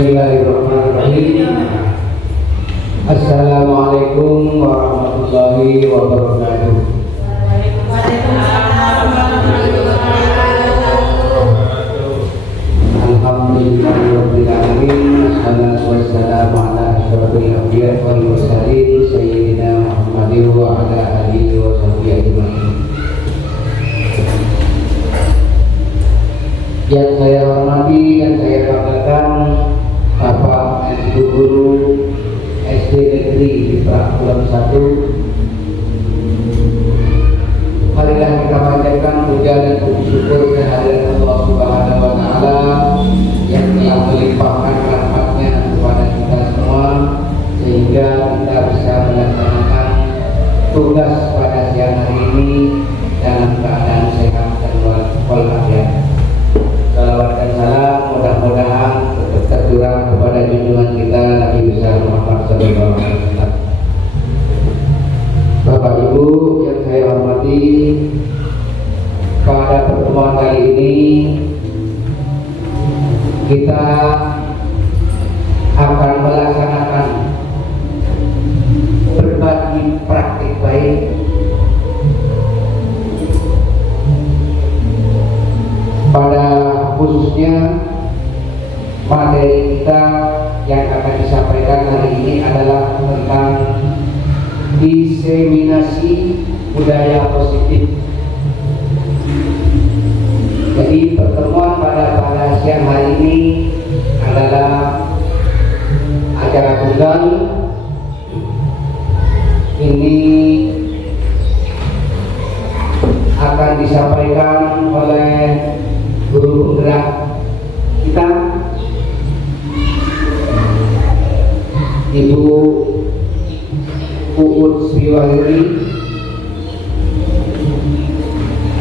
Bismillahirrahmanirrahim. Assalamualaikum warahmatullahi wabarakatuh. Alhamdulillahirabbil alamin. Wassalatu wassalamu ala asyrofil anbiya'i wal mursalin sayyidina Muhammadin wa ala alihi wa sahbihi ajmain. Yang saya hormati dan saya banggakan Bapak Ibu Guru SD Negeri di Prakulam 1. Marilah kita panjatkan puja dan puji syukur kehadirat Allah Subhanahu wa Ta'ala yang telah melimpahkan rahmatnya kepada kita semua sehingga kita bisa melaksanakan tugas pada siang hari ini dalam keadaan sehat dan walafiat. Salawat dan salam mudah-mudahan tercurah kepada junjungan kita Nabi besar Muhammad sallallahu alaihi wasallam. Bapak Ibu yang saya hormati, pada pertemuan kali ini kita akan melaksanakan berbagi praktik baik pada khususnya materi kita yang akan disampaikan hari ini adalah tentang diseminasi budaya positif. Jadi pertemuan pada siang hari ini adalah acara tunggal. Ini akan disampaikan oleh guru penggerak kita, Ibu Uut Sriwahiri.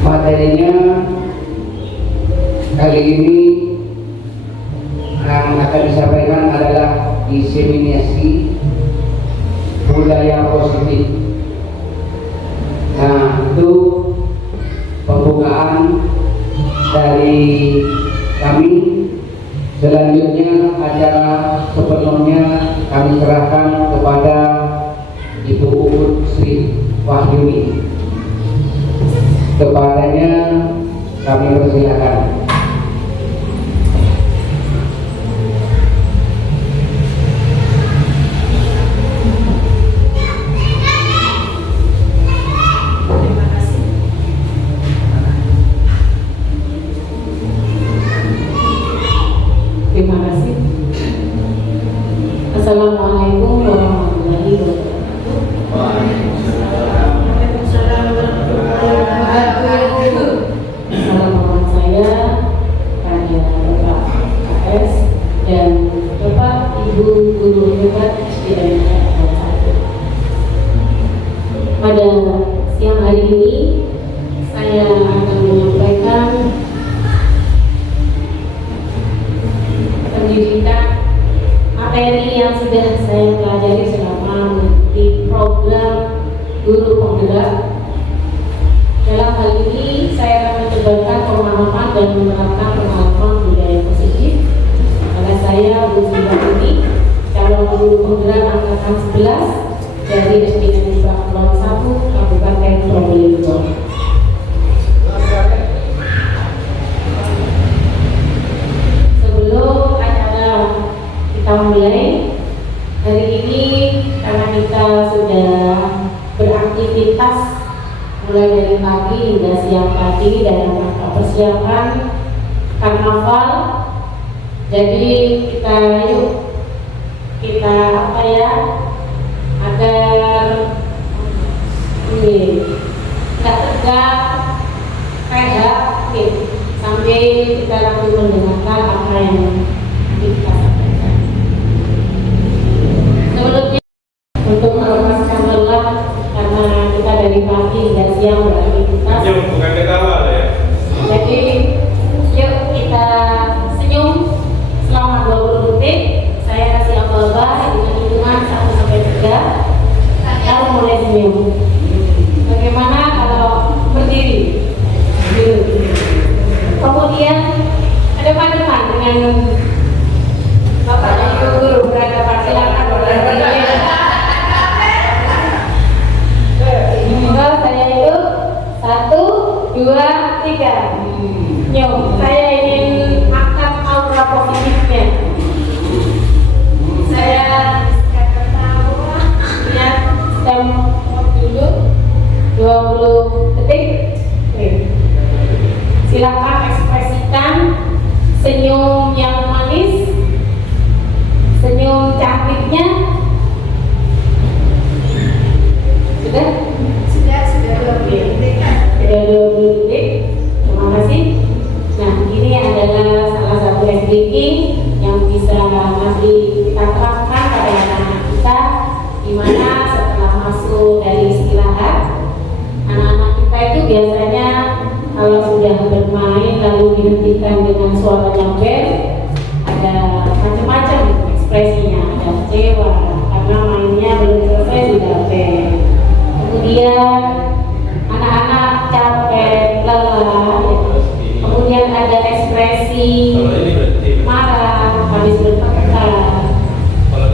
Materinya kali ini yang akan disampaikan adalah diseminasi budaya positif. Nah, itu pembukaan dari kami. Selanjutnya acara sepenuhnya kami serahkan kepada Ibu Uut Sriwahyuni. Kepadanya kami persilakan. Terima kasih. Assalamualaikum warahmatullahi wabarakatuh. Waalaikumsalam warahmatullahi wabarakatuh. Salam hormat saya kepada Bapak KS dan Bapak Ibu Guru Hebat SDN 1. Pada siang hari ini saya akan menyampaikan pendidikan materi yang sudah saya pelajari selama di program guru penggerak. Dalam hal ini saya akan mencobakan pemahaman dan menerapkan pengalaman budaya positif. Karena saya Bu Sriwahiri, calon guru penggerak angkatan 11 dari SD Negeri Prakulam 1 Kabupaten Probolinggo. Kita mulai hari ini karena kita sudah beraktivitas mulai dari pagi hingga siang tadi dalam rangka persiapan karnaval. Jadi kita apa ya, agar ini nggak tegang, rehat, sambil kita langsung mendengarkan apa yang kita sampaikan. Sebelumnya untuk melepaskan lelah karena kita dari pagi hingga siang beraktivitas. Bukan ketawa ya. Jadi yuk kita senyum selama 20 detik. Saya kasih abal-abal dengan hitungan 1 sampai 3. Lalu mulai senyum. Bagaimana kalau berdiri? Kemudian ada depan dengan Bapak saya ingin angkat aura positifnya. Saya lihat stempel dulu 20 detik. Oke. Silakan ekspresikan senyum yang manis, senyum cantiknya. Sudah? Sudah 20 detik kan? Sudah 20 detik. Terima kasih. Nah, ini adalah salah satu speaking yang bisa masih kita terapkan pada anak-anak kita, di mana setelah masuk dari istirahat, anak-anak kita itu biasanya kalau sudah bermain lalu dihentikan dengan suara bel, ada macam-macam ekspresinya, ada kecewa karena mainnya belum selesai sudah bel. Kemudian anak-anak capek, lelah, ya. Kemudian ada ekspresi marah, habis bertengkar.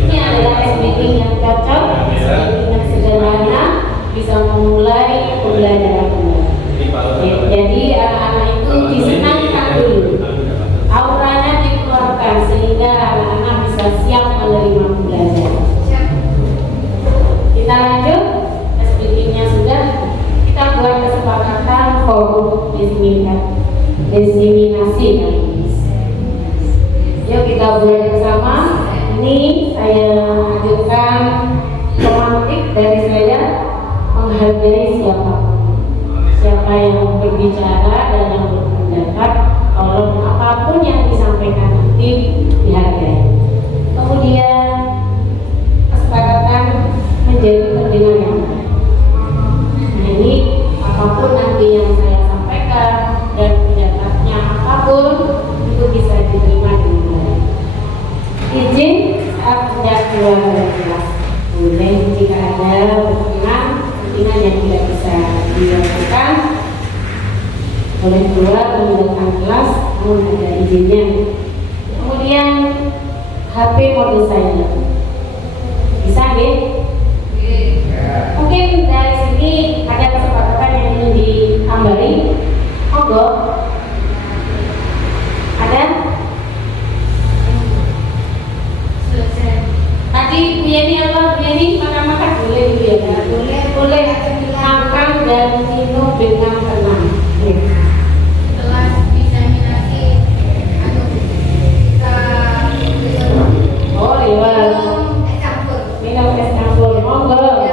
Ini adalah speaking yang cocok, speaking yang sederhana, bisa memulai pembelajaran kembali. Jadi anak-anak itu disenangkan dulu, auranya dikeluarkan sehingga anak-anak bisa siap menerima pembelajaran. Kita lanjut, speakingnya sudah, kita buat kesepakatan forum diseminasi. Yuk kita buat bersama. Ini saya ajukan pemantik dari saya, menghargai siapa yang berbicara dan yang berpendapat, tolong apapun yang disampaikan nanti dihargai. Kemudian kesepakatan menjadi pendengar yang baik. Nah, ini apapun nanti yang saya sampaikan dan pendapatnya apapun itu bisa diterima dengan baik. Izin saat hendak keluar dari kelas. Boleh jika ada kepentingan yang tidak bisa dilakukan, boleh keluar meninggalkan kelas, namun ada izinnya. Kemudian HP mode silent. Bisa deh. Mungkin dari sini ada kesepakatan yang ingin ditambahi. Monggo. Ada? Selesai. Tadi Bu Yeni apa? Bu Yeni makan-makan boleh Bu ya? Boleh makan dan minum dengan tenang. Setelah diseminasi, kita Oh lewat minum es campur. Monggo.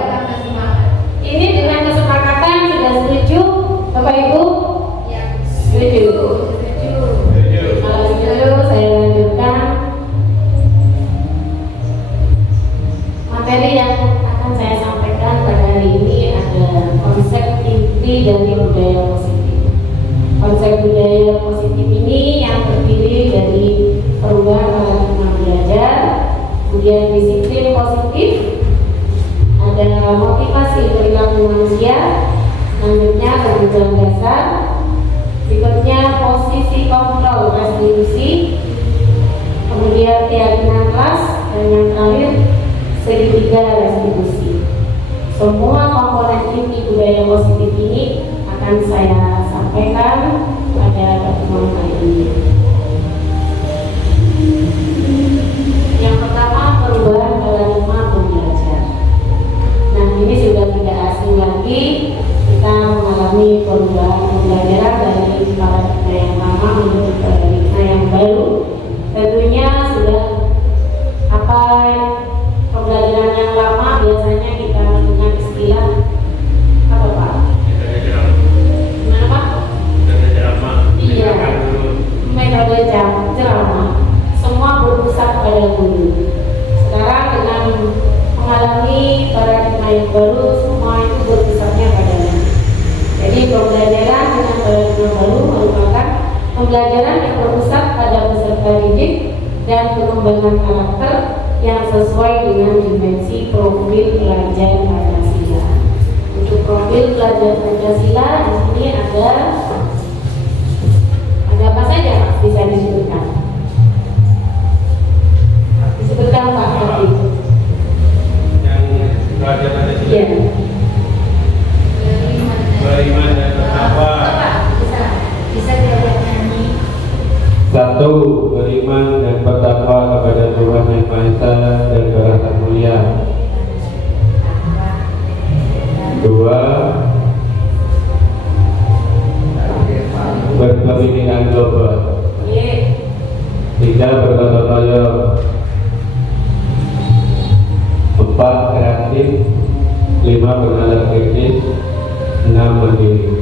Ini dengan kesepakatan sudah setuju, Bapak Ibu? Setuju. Kalau setuju, saya lanjutkan. Materi yang akan saya sampaikan pada hari ini ada konsep inti dari budaya positif. Konsep budaya positif ini yang terdiri dari perubahan paradigma belajar, kemudian disiplin positif, ada motivasi perilaku manusia, selanjutnya kebutuhan dasar, berikutnya posisi kontrol restitusi, kemudian keyakinan kelas, dan yang terakhir segitiga restitusi. Semua komponen inti budaya positif ini akan saya sampaikan pada pertemuan kali ini. Yang pertama, perubahan paradigma pembelajar. Nah, ini sudah tidak asing lagi, kita mengalami perubahan pembelajaran dari paradigma yang lama menuju paradigma yang baru. Tentunya sudah apa pembelajaran yang lama biasanya kita dengan istilah apa Pak? Gimana Pak? Iya, metode ceramah. Semua berpusat pada guru. Sekarang dengan mengalami paradigma yang baru, semua itu berpusatnya pada guru. Jadi pembelajaran dengan paradigma baru merupakan pembelajaran yang berpusat pada peserta didik dan pengembangan karakter yang sesuai dengan dimensi profil pelajar Pancasila. Untuk profil pelajar Pancasila di sini ada apa saja Pak? Bisa disebutkan? Disebutkan Pak tadi. Yang pelajar Pancasila. Iya. Beriman dan bertakwa. Bisa diajak nyanyi. Satu, beriman dan bertakwa kepada Tuhan Yang Maha Esa dan berrasa mulia. Dua, berkepentingan global. Tiga, bergotong royong. Empat, kreatif. Lima, bernalar kritis. Enam, mandiri.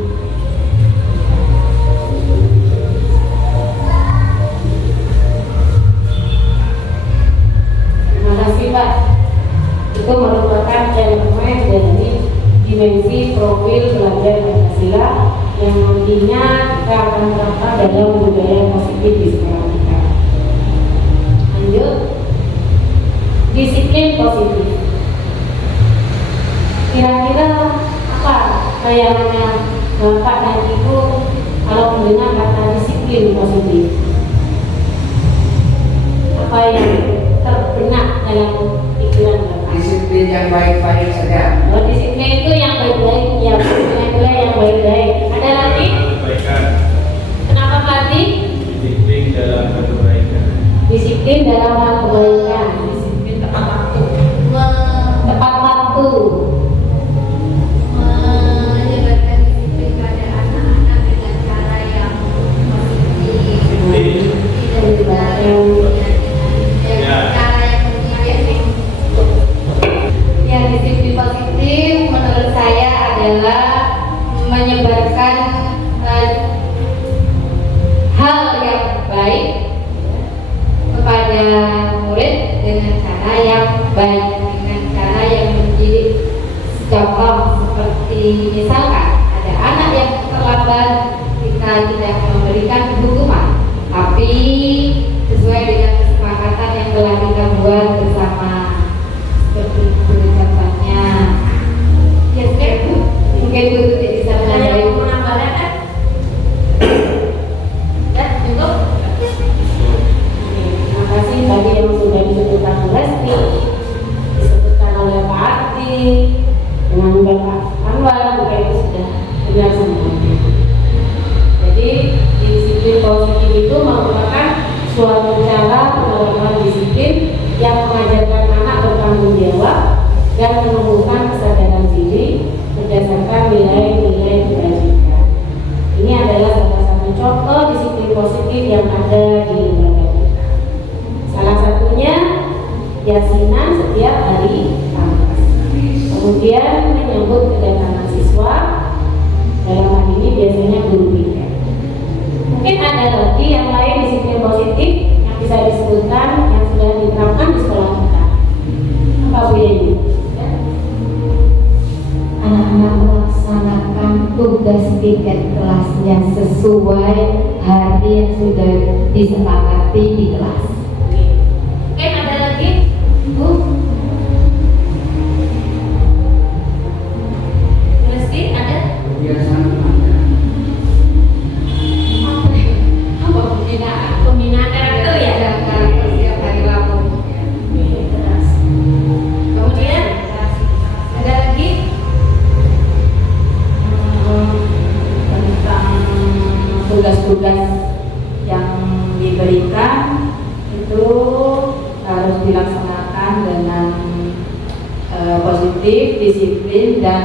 Terima kasih Pak. Itu merupakan elemen dari dimensi profil belajar Pancasila yang nantinya kita akan terapkan dalam budaya positif di sekolah kita. Lanjut, disiplin positif. Kira-kira apa bayangannya Bapak dan Ibu kalau mendengar kata disiplin positif? Apa yang terbenak dalam pikiran Bapak? Disiplin yang baik-baik saja. Oh, disiplin itu yang baik-baik, ya nilai-nilai yang baik-baik. Ada lagi? Kebaikan. Kenapa mati? Disiplin dalam kebaikan. Disiplin dalam hal kebaikan. Disiplin tepat waktu. Tepat waktu. Menyebarkan disiplin pada anak-anak dengan cara yang positif. Tidak dengan cara yang positif. Yang disiplin positif menurut saya adalah menyebarkan hal yang baik kepada murid dengan cara yang baik, dengan cara yang menjadi contoh, seperti misalkan ada anak yang terlambat, kita tidak memberikan hukuman, tapi sesuai dengan kesepakatan yang telah kita buat bersama. Seperti itu contohnya. Ya, mungkin Bu Tuti bisa menambahkan. menambahkan kan? Dan cukup. Terima kasih tadi yang sudah disebutkan oleh Lesti, disebutkan oleh Pak Arti, dengan Bapak Anwar, juga itu sudah benar semuanya. Jadi disiplin positif itu merupakan suatu cara penerapan disiplin yang mengajarkan anak bertanggung jawab dan menumbuhkan kesadaran diri berdasarkan nilai-nilai kebajikan. Ini adalah salah satu contoh disiplin positif yang ada di lembaga kita. Salah satunya yasinan setiap hari Kamis. Kemudian menyambut kedatangan siswa, dalam hal ini biasanya guru BK. Mungkin ada lagi yang lain disiplin positif yang bisa disebutkan yang sudah diterapkan di sekolah kita. Apa Bu Yeni? Anak-anak melaksanakan tugas tiket kelasnya sesuai hari yang sudah disepakati di kelas. Oke, ada lagi Bu? Lesti ada? Kebiasaan Apa pembinaan? Pembinaan karakter ya? Karakter setiap hari Rabu. Keras. Kemudian ada lagi tentang tugas-tugas yang diberikan itu harus dilaksanakan dengan positif, disiplin, dan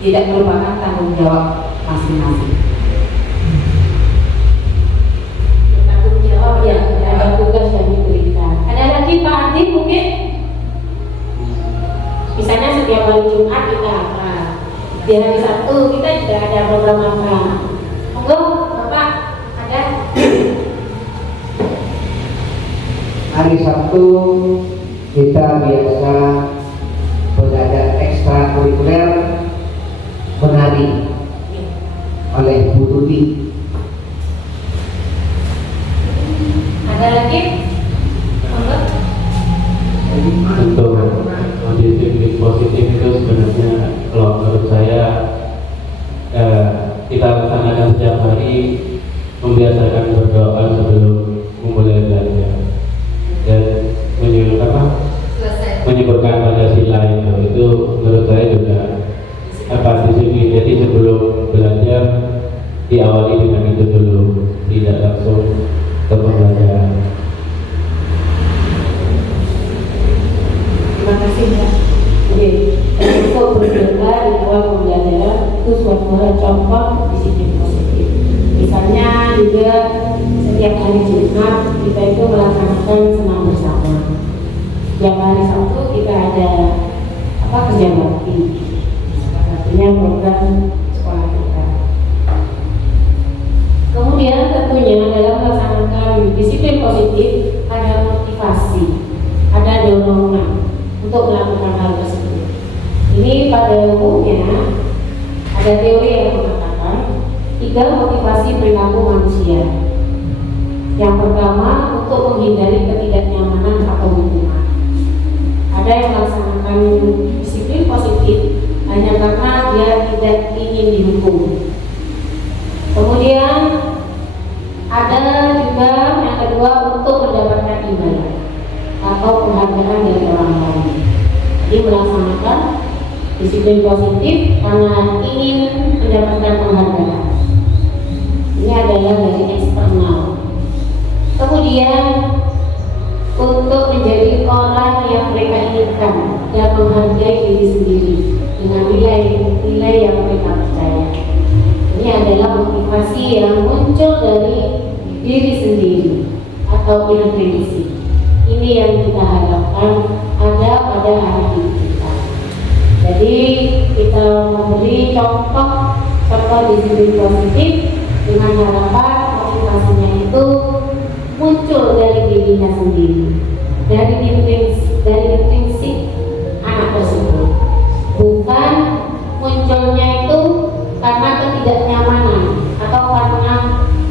tidak melupakan tanggung jawab masing-masing. Tanggung jawab ya, ada tugas yang diberikan. Ada lagi Pak Adi mungkin? Misalnya setiap hari Jumat kita apa? Di hari Sabtu kita juga ada program apa? Monggo Bapak ada? hari Sabtu kita biasa belajar ekstrakurikuler menari oleh Bu Tuti. Ada lagi? Monggo. Untuk disiplin positif itu sebenarnya kalau menurut saya kita laksanakan setiap hari, membiasakan berdoa sebelum memulai belajar dan menyebutkan Pancasila itu menurut saya juga disiplin. Jadi sebelum belajar diawali dengan itu dulu, tidak langsung untuk pembelajaran. Terima kasih ya. Oke, untuk berdoa di awal pembelajaran itu suatu hal contoh disiplin positif. Misalnya juga setiap hari Jumat kita itu melaksanakan senam bersama. Setiap hari Sabtu kita ada kerja bakti. Salah satunya program sekolah kita. Kemudian tentunya dalam melaksanakan disiplin positif ada motivasi, ada dorongan untuk melakukan hal tersebut. Ini pada umumnya ada teori yang mengatakan 3 motivasi perilaku manusia. Yang pertama, untuk menghindari ketidaknyamanan atau hukuman. Ada yang melaksanakan disiplin positif hanya karena dia tidak ingin dihukum. Kemudian ada juga yang kedua, untuk mendapatkan imbalan atau penghargaan dari orang lain. Jadi melaksanakan disiplin positif karena ingin mendapatkan penghargaan. Ini adalah dari eksternal. Kemudian untuk menjadi orang yang mereka inginkan dan menghargai diri sendiri dengan nilai-nilai yang mereka percaya. Ini adalah motivasi yang muncul dari diri sendiri atau intrinsik. Ini yang kita harapkan ada pada anak didik kita. Jadi kita memberi contoh disiplin positif dengan harapan motivasinya itu muncul dari dirinya sendiri, dari intrinsik anak tersebut, bukan munculnya itu karena ketidaknyamanan atau karena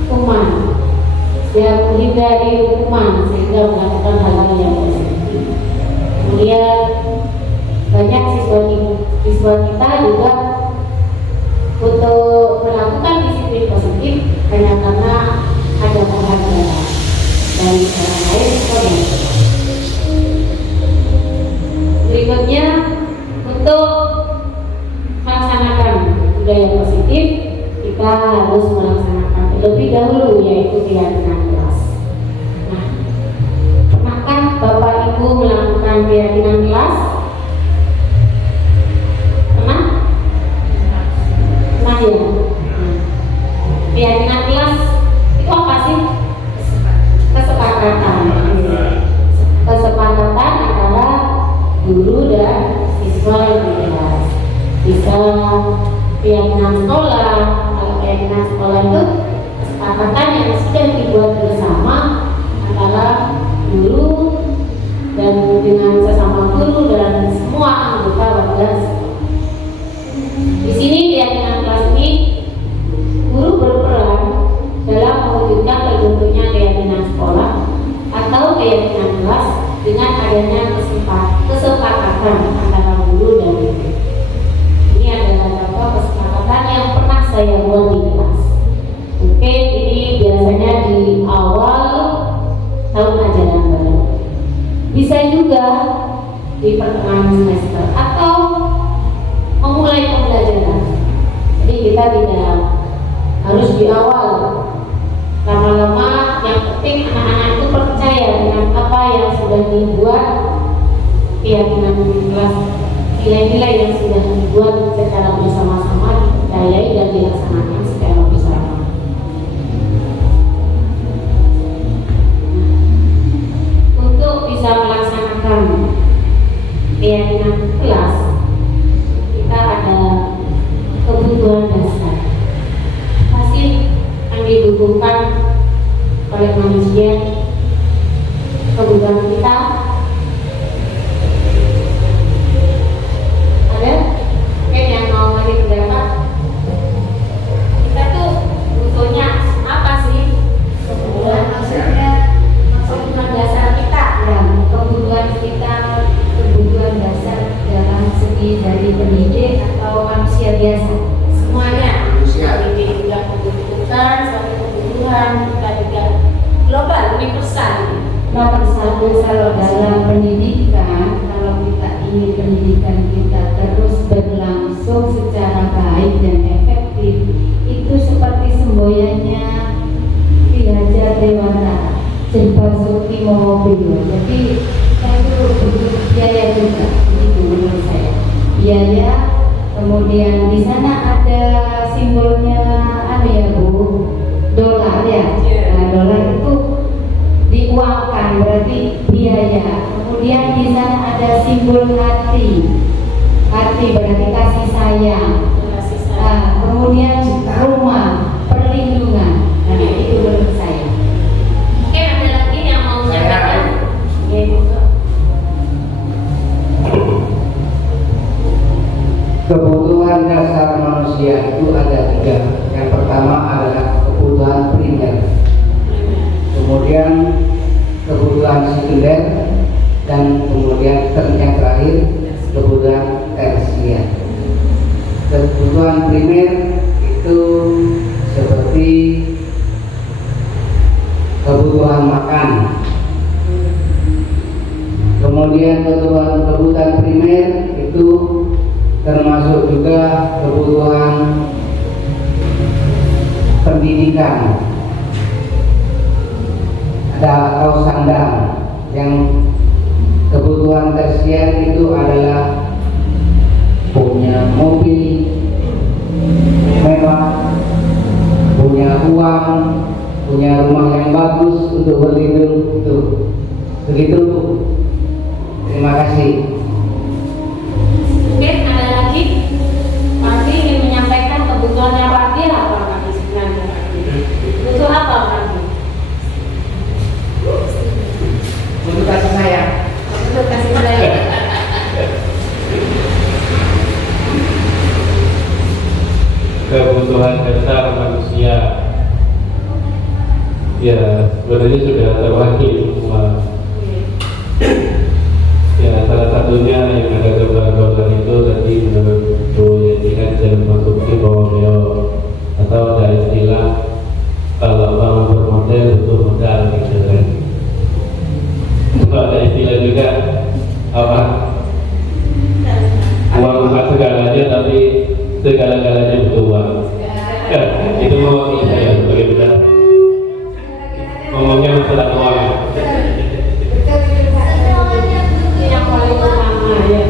hukuman. Dia menghindari hukuman sehingga melakukan hal-hal yang positif. Kemudian banyak siswa kita juga untuk melakukan disiplin positif hanya karena ada penghargaan dari orang lain. Berikutnya, untuk melaksanakan budaya positif kita harus melaksanakan terlebih dahulu, yaitu keyakinan kelas. Nah, pernahkah Bapak Ibu melakukan keyakinan kelas? Pernah? Pernah ya? Keyakinan kelas itu apa sih? Kesepakatan antara guru dan siswa yang di kelas. Bisa keyakinan sekolah. Kalau keyakinan sekolah itu kesepakatan yang sudah dibuat bersama antara guru dan dengan sesama guru dan semua anggota warga sekolah. Di sini keyakinan kelas ini guru berperan dalam mewujudkan terbentuknya keyakinan sekolah atau keyakinan kelas dengan adanya kesepakatan antara guru dan murid. Ini adalah contoh kesepakatan yang pernah saya buat di kelas. Mungkin ini biasanya di awal tahun ajaran baru. Bisa juga di pertengahan semester atau memulai pembelajaran. Jadi kita tidak harus di awal. Lama-lama yang penting anak-anak itu percaya dengan apa yang sudah dibuat, keyakinan kelas, nilai-nilai yang sudah dibuat secara bersama-sama, dipercayai dan dilaksanakan secara bersama. Untuk bisa melaksanakan keyakinan kelas, kita ada kebutuhan dasar. Pasti yang dibutuhkan oleh manusia, kebutuhan kita ada. Mungkin yang mau ngasih pendapat, kita tuh butuhnya apa sih? Kebutuhan dasar kita Dan kebutuhan kita, kebutuhan dasar dalam segi dari pendidik atau manusia biasa. semuanya. Ini juga membutuhkan suatu kebutuhan, kita juga global, universal. Nomor satu, kalau dalam pendidikan, kalau kita ingin pendidikan kita terus berlangsung secara baik dan efektif, itu seperti semboyannya Ki Hajar Dewantara. mobil. Jadi saya itu butuh biaya juga, itu menurut saya. Biaya, kemudian di sana ada simbolnya ya Bu, dolar ya. Nah, dolar itu diuangkan berarti biaya. Kemudian di sana ada simbol hati. Hati berarti kasih sayang. Kemudian rumah, perlindungan. Nah, itu menurut saya. Mungkin ada lagi yang mau menyampaikan. Kebutuhan dasar manusia itu ada 3. Yang pertama adalah kebutuhan primer, kemudian kebutuhan sekunder, dan kemudian yang terakhir kebutuhan tersier. Kebutuhan primer itu seperti kebutuhan makan, kemudian kebutuhan primer itu termasuk juga kebutuhan pendidikan, ada atau sandang. Yang kebutuhan tersier itu adalah punya mobil mewah, punya uang, punya rumah yang bagus untuk berlindung. Tuh, begitu. Terima kasih. Mungkin ada lagi. Pasti ingin menyampaikan kebutuhannya Pak Dia apa Pak Di sebenarnya? Butuh apa Pak Di? Untuk kasih sayang. Untuk kasih sayang. Kebutuhan dasar manusia ya sebenarnya sudah terwakili semua. Ya salah satunya yang ada gambar-gambar itu tadi menurut Bu Yenti kan jalan masuknya bahwa beliau atau ada istilah kalau bangun bermodel butuh modal gitu kan. Itu ada istilah juga apa? Uang bukan segalanya tapi segala-galanya butuh uang. Itu mau saya sebagai benar. Ngomongnya masalah uang. Yang paling utama ya.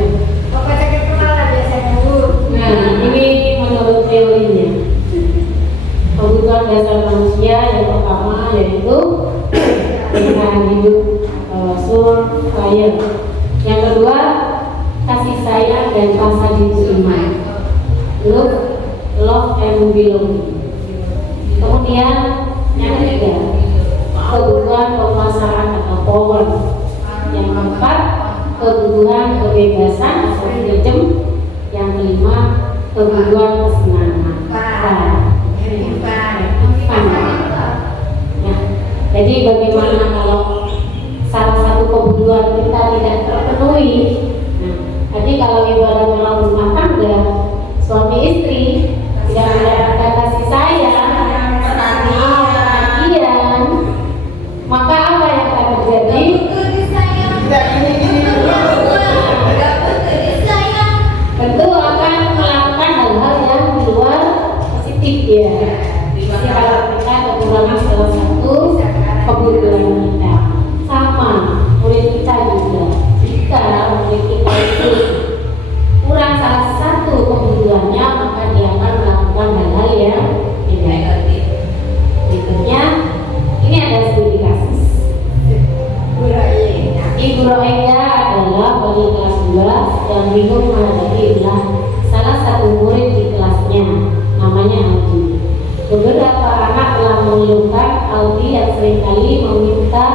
Nah, ini menurut teorinya. Kebutuhan dasar manusia yang pertama yaitu bertahan hidup atau survival. Yang kedua, kasih sayang dan rasa diterima. Love and belonging. Kemudian yang ketiga, kebutuhan kekuasaan atau power. Yang keempat, kebutuhan kebebasan atau freedom. Yang kelima, kebutuhan kesenangan. Ya, jadi bagaimana kalau salah satu kebutuhan kita tidak terpenuhi? Nah, jadi kalau ibarat dalam rumah tangga, suami istri tidak mendapatkan kasih sayang, perhatian, maka apa yang akan terjadi? Tentu akan melakukan hal-hal yang di luar positif ya. Jadi kalau kita kekurangan salah satu kebutuhan kita, sama murid kita juga. Jika murid kita itu kurang salah satu kebutuhannya, maka dia akan melakukan hal-hal yang tidak. Berikutnya, ini ada studi kasus. Ibu Rohingya adalah wali kelas 2 yang bingung menghadapi ulah salah satu murid di kelasnya, namanya Aldi. Beberapa anak telah mengeluhkan Aldi yang seringkali meminta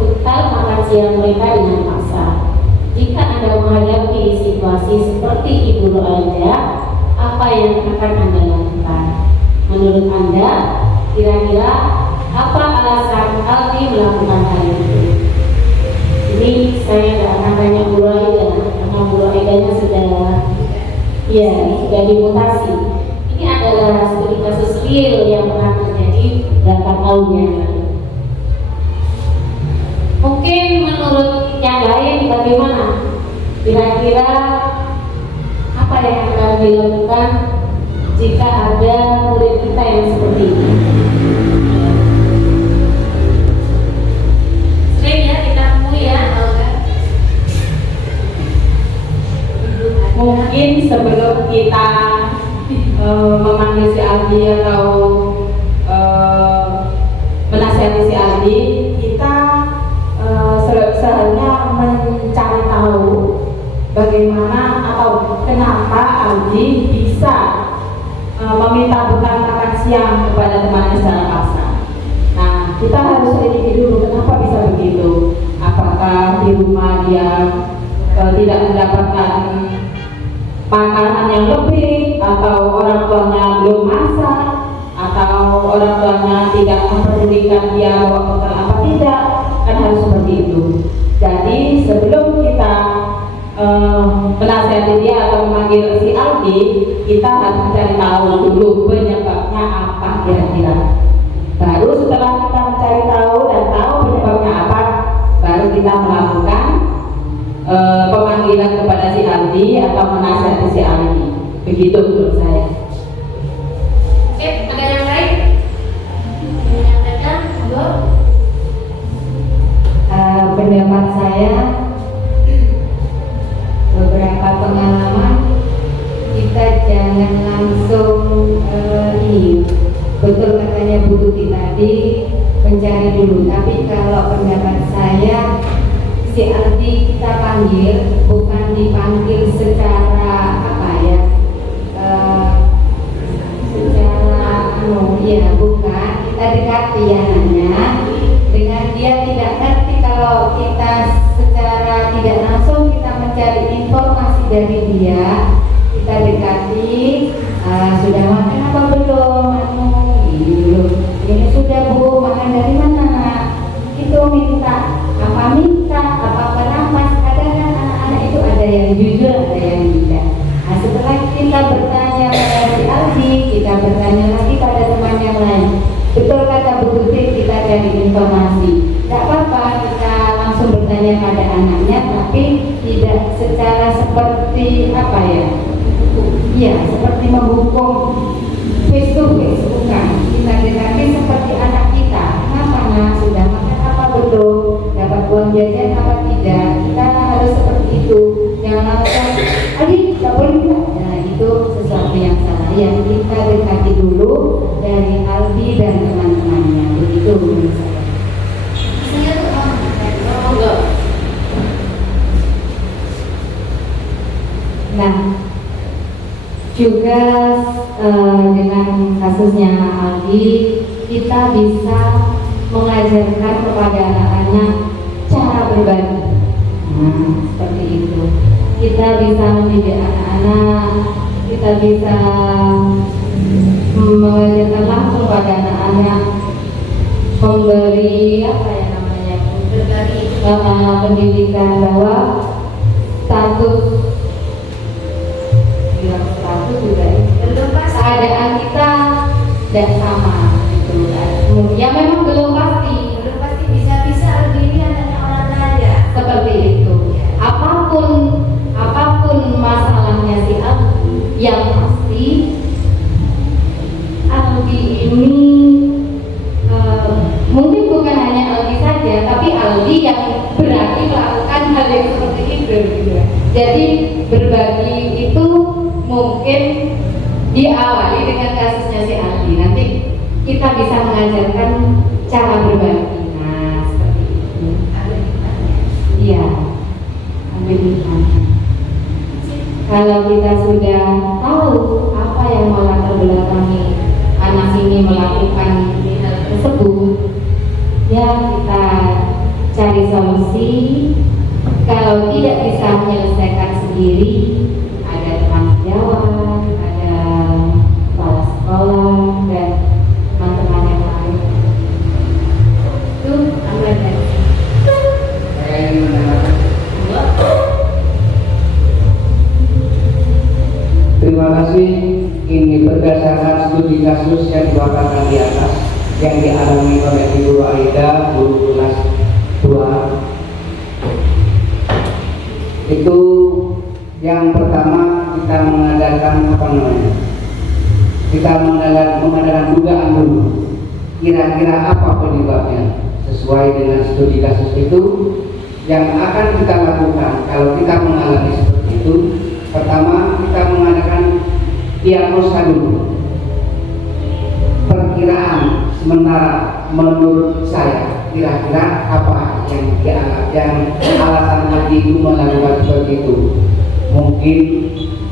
bekal makan siang mereka dengan paksa. Jika Anda menghadapi situasi seperti Ibu Rohingya, apa yang akan Anda lakukan? Menurut Anda, kira-kira apa alasan Aldi melakukan hal itu? Ini saya tidak akan tanya Bu Rohingya, karena Bu Rohingyanya sudah dimutasi. Ini adalah studi kasus real yang pernah terjadi berapa tahun yang lalu. Mungkin menurut yang lain bagaimana? Kira-kira apa yang akan dilakukan jika ada murid kita yang seperti ini? Sering ya kita memanggil si Aldi atau menasihati si Aldi, kita seharusnya mencari tahu bagaimana atau kenapa Aldi bisa meminta bekal makan siang kepada temannya secara paksa. Nah, kita harus selidiki dulu kenapa bisa begitu. Apakah di rumah dia tidak mendapatkan makanan yang lebih, atau orang tuanya belum masak, atau orang tuanya tidak memperdulikan dia bawa bekal apa tidak, kan harus seperti itu. Jadi sebelum kita menasihati dia atau memanggil si Aldi, kita harus mencari tahu dulu penyebabnya apa kira-kira. Baru setelah kita mencari tahu dan tahu penyebabnya apa, baru kita melakukan pemanggilan kepada si Aldi atau menasihati si Aldi. Begitu menurut saya. Oke, ada yang lain? Menyampaikan, monggo. Pendapat saya, beberapa pengalaman kita jangan langsung betul katanya Bu Tuti tadi, mencari dulu. Tapi kalau pendapat saya, si Aldi kita panggil bukan dipanggil secara apa ya, secara ya bukan, kita dekati ya, hanya dengan dia tidak ngerti. Kalau kita secara tidak langsung kita mencari informasi dari dia, kita dekati, sudah makan apa belum, ini sudah Bu, makan dari mana, itu minta apa nafas. Ada kan anak-anak itu, ada yang jujur, ada yang tidak. Nah, setelah kita bertanya pada si Aldi, kita bertanya lagi pada teman yang lain, betul kata Bu Tuti, kita cari informasi. Tidak apa-apa kita langsung bertanya pada anaknya, tapi tidak secara seperti apa ya, iya seperti menghukum face to face, bukan. Kita dekati seperti anak kita. Kenapa nak, sudah makan apa belum, dapat uang jajan apa tidak. Kita harus seperti itu, jangan langsung adik tidak boleh tidak. Nah, itu sesuatu yang salah. Yang kita dekati dulu dari Aldi dan teman-temannya. Begitu menurut saya. Saya tuh monggo. Nah, juga dengan kasusnya Aldi, kita bisa mengajarkan kepada anak-anak cara berbagi. Nah, seperti itu. Kita bisa mendidik anak-anak, kita bisa mengajarkan langsung pada anak-anak, memberi apa ya namanya, berbagi pendidikan bahwa status juga keadaan kita tidak sama gitu kan. Ya memang belum pasti bisa begini anaknya orang kaya seperti itu. Apapun masalahnya si Aldi, yang pasti Aldi ini mungkin bukan hanya Aldi saja, tapi Aldi yang berani melakukan hal yang seperti itu gitu. Jadi berbagi itu mungkin diawali dengan kasusnya si Aldi. Nanti kita bisa mengajarkan cara berbagi. Nah, seperti itu. Iya, ambil hikmahnya. Kalau kita sudah tahu apa yang melatar belakangi anak ini melakukan hal tersebut, ya kita cari solusi. Kalau tidak bisa menyelesaikan sendiri, ada teman sejawat, ada kepala sekolah dan teman-teman yang lain. Itu aman dan Saya ingin menambahkan. Terima kasih. Ini berdasarkan studi kasus yang dibawakan di atas yang dialami oleh Ibu Aida, guru kelas 2. Itu yang pertama, kita mengadakan kita mengadakan dugaan dulu. Kira-kira apa penyebabnya? Sesuai dengan studi kasus itu, yang akan kita lakukan kalau kita mengalami seperti itu, pertama kita mengadakan diagnosa dulu. Perkiraan sementara menurut saya kira-kira apa yang dianggap yang alasan Haji itu melakukan seperti itu. Mungkin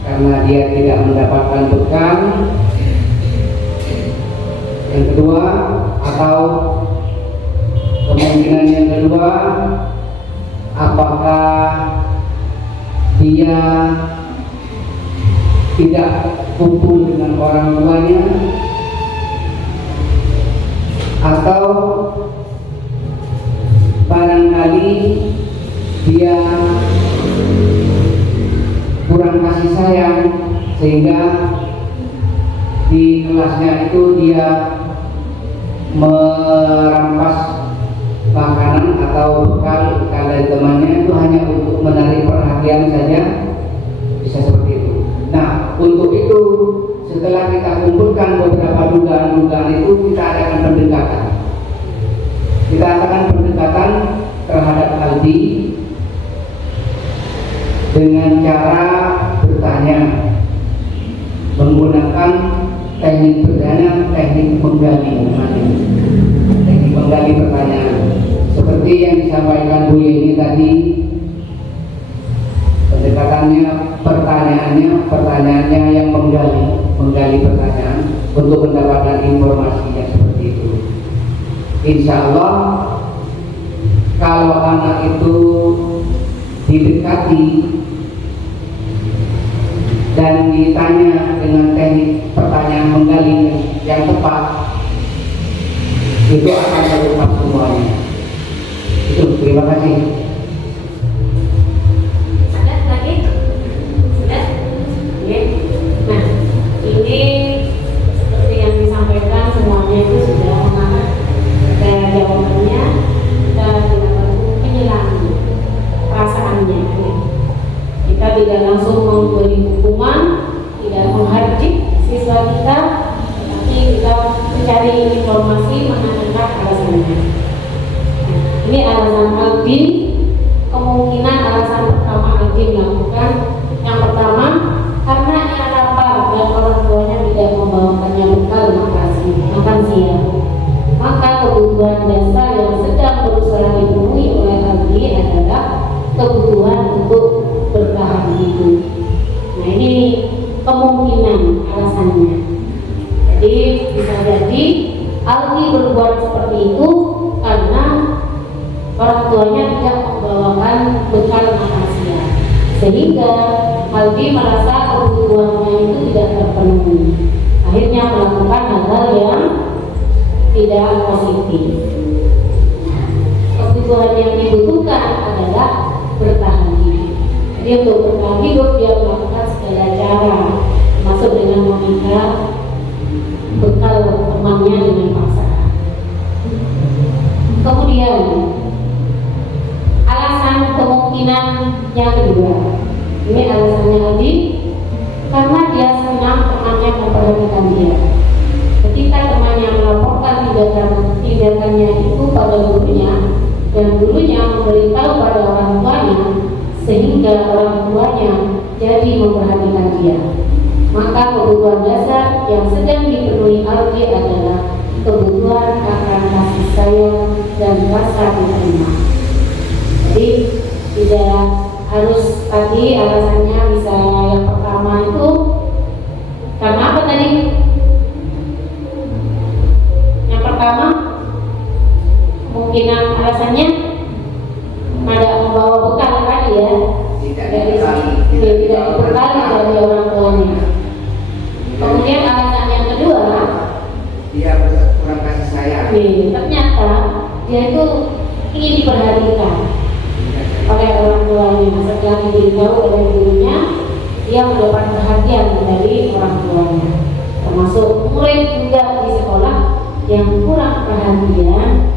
karena dia tidak mendapatkan bekal. Yang kedua, atau kemungkinan yang kedua, apakah dia tidak kumpul dengan orang tuanya, atau barangkali dia kurang kasih sayang sehingga di kelasnya itu dia merampas makanan atau bekal dari temannya itu hanya untuk menarik perhatian saja, bisa seperti itu. Nah, untuk itu setelah kita kumpulkan beberapa dugaan-dugaan itu, kita adakan pendekatan. Kita adakan pendekatan terhadap Aldi dengan cara bertanya menggunakan teknik perdana, teknik menggali pertanyaan. Seperti yang disampaikan Bu Yeni tadi, pendekatannya, pertanyaannya yang menggali pertanyaan untuk mendapatkan informasi yang seperti itu. Insya Allah kalau anak itu didekati dan ditanya dengan teknik pertanyaan menggali yang tepat, itu akan terungkap semuanya. Itu, terima kasih. Ada lagi? Sudah? Oke. Nah, ini seperti yang disampaikan semuanya itu sudah mengarah ke jawabannya. Kita tidak menghilangkan perasaannya. Kita tidak langsung memberi hukuman, tidak menghardik siswa kita, tetapi kita mencari informasi menanyakan alasannya. Ini alasan Aldi, kemungkinan alasan pertama Aldi melakukan. Yang pertama, karena ia lapar dan orang tuanya tidak membawakannya bekal makan siang. Maka kebutuhan dasar yang sedang berusaha dipenuhi oleh Aldi adalah kebutuhan untuk bertahan hidup. Nah, ini kemungkinan alasannya. Jadi bisa jadi Aldi berbuat seperti itu karena orang tuanya tidak membawakan bekal makan siang, sehingga Aldi merasa kebutuhannya itu tidak terpenuhi. Akhirnya melakukan hal-hal yang tidak positif. Kebutuhan yang dibutuhkan adalah bertahan hidup. Jadi untuk bertahan hidup dia melakukan segala cara, termasuk dengan meminta bekal temannya dengan paksaan. Kemudian alasan kemungkinan yang kedua, ini alasannya Aldi karena dia senang temannya memperhatikan dia. Ketika temannya melaporkan tindakannya itu pada gurunya dan gurunya memberitahu pada orang tuanya, sehingga orang tuanya jadi memperhatikan dia, maka kebutuhan dasar yang sedang dipenuhi Aldi adalah kebutuhan akan kasih sayang dan rasa diterima. Jadi tidak harus tadi alasannya, misalnya yang pertama itu karena apa tadi? Yang pertama kemungkinan alasannya ada membawa bekal tadi ya, tidak bekal dari orang tuanya. Kemudian alasan yang kedua, dia kurang kasih sayang. Ternyata dia itu ingin diperhatikan oleh orang tuanya. Setelah diberitahu oleh gurunya, dia mendapat perhatian dari orang tuanya. Termasuk murid juga di sekolah yang kurang perhatian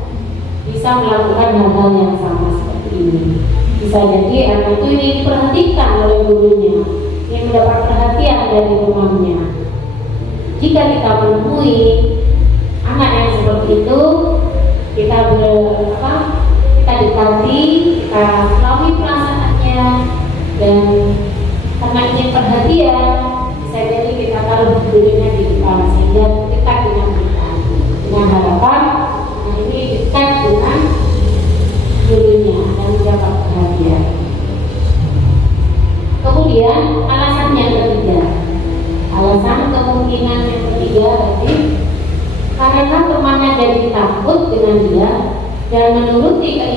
bisa melakukan hal-hal yang sama seperti ini. Bisa jadi anak itu ingin diperhatikan oleh gurunya, ingin mendapat perhatian dari temannya. Jika kita menemui anak yang seperti itu, kita dekati, kita melalui perasaannya, dan karena ingin perhatian, bisa jadi kita taruh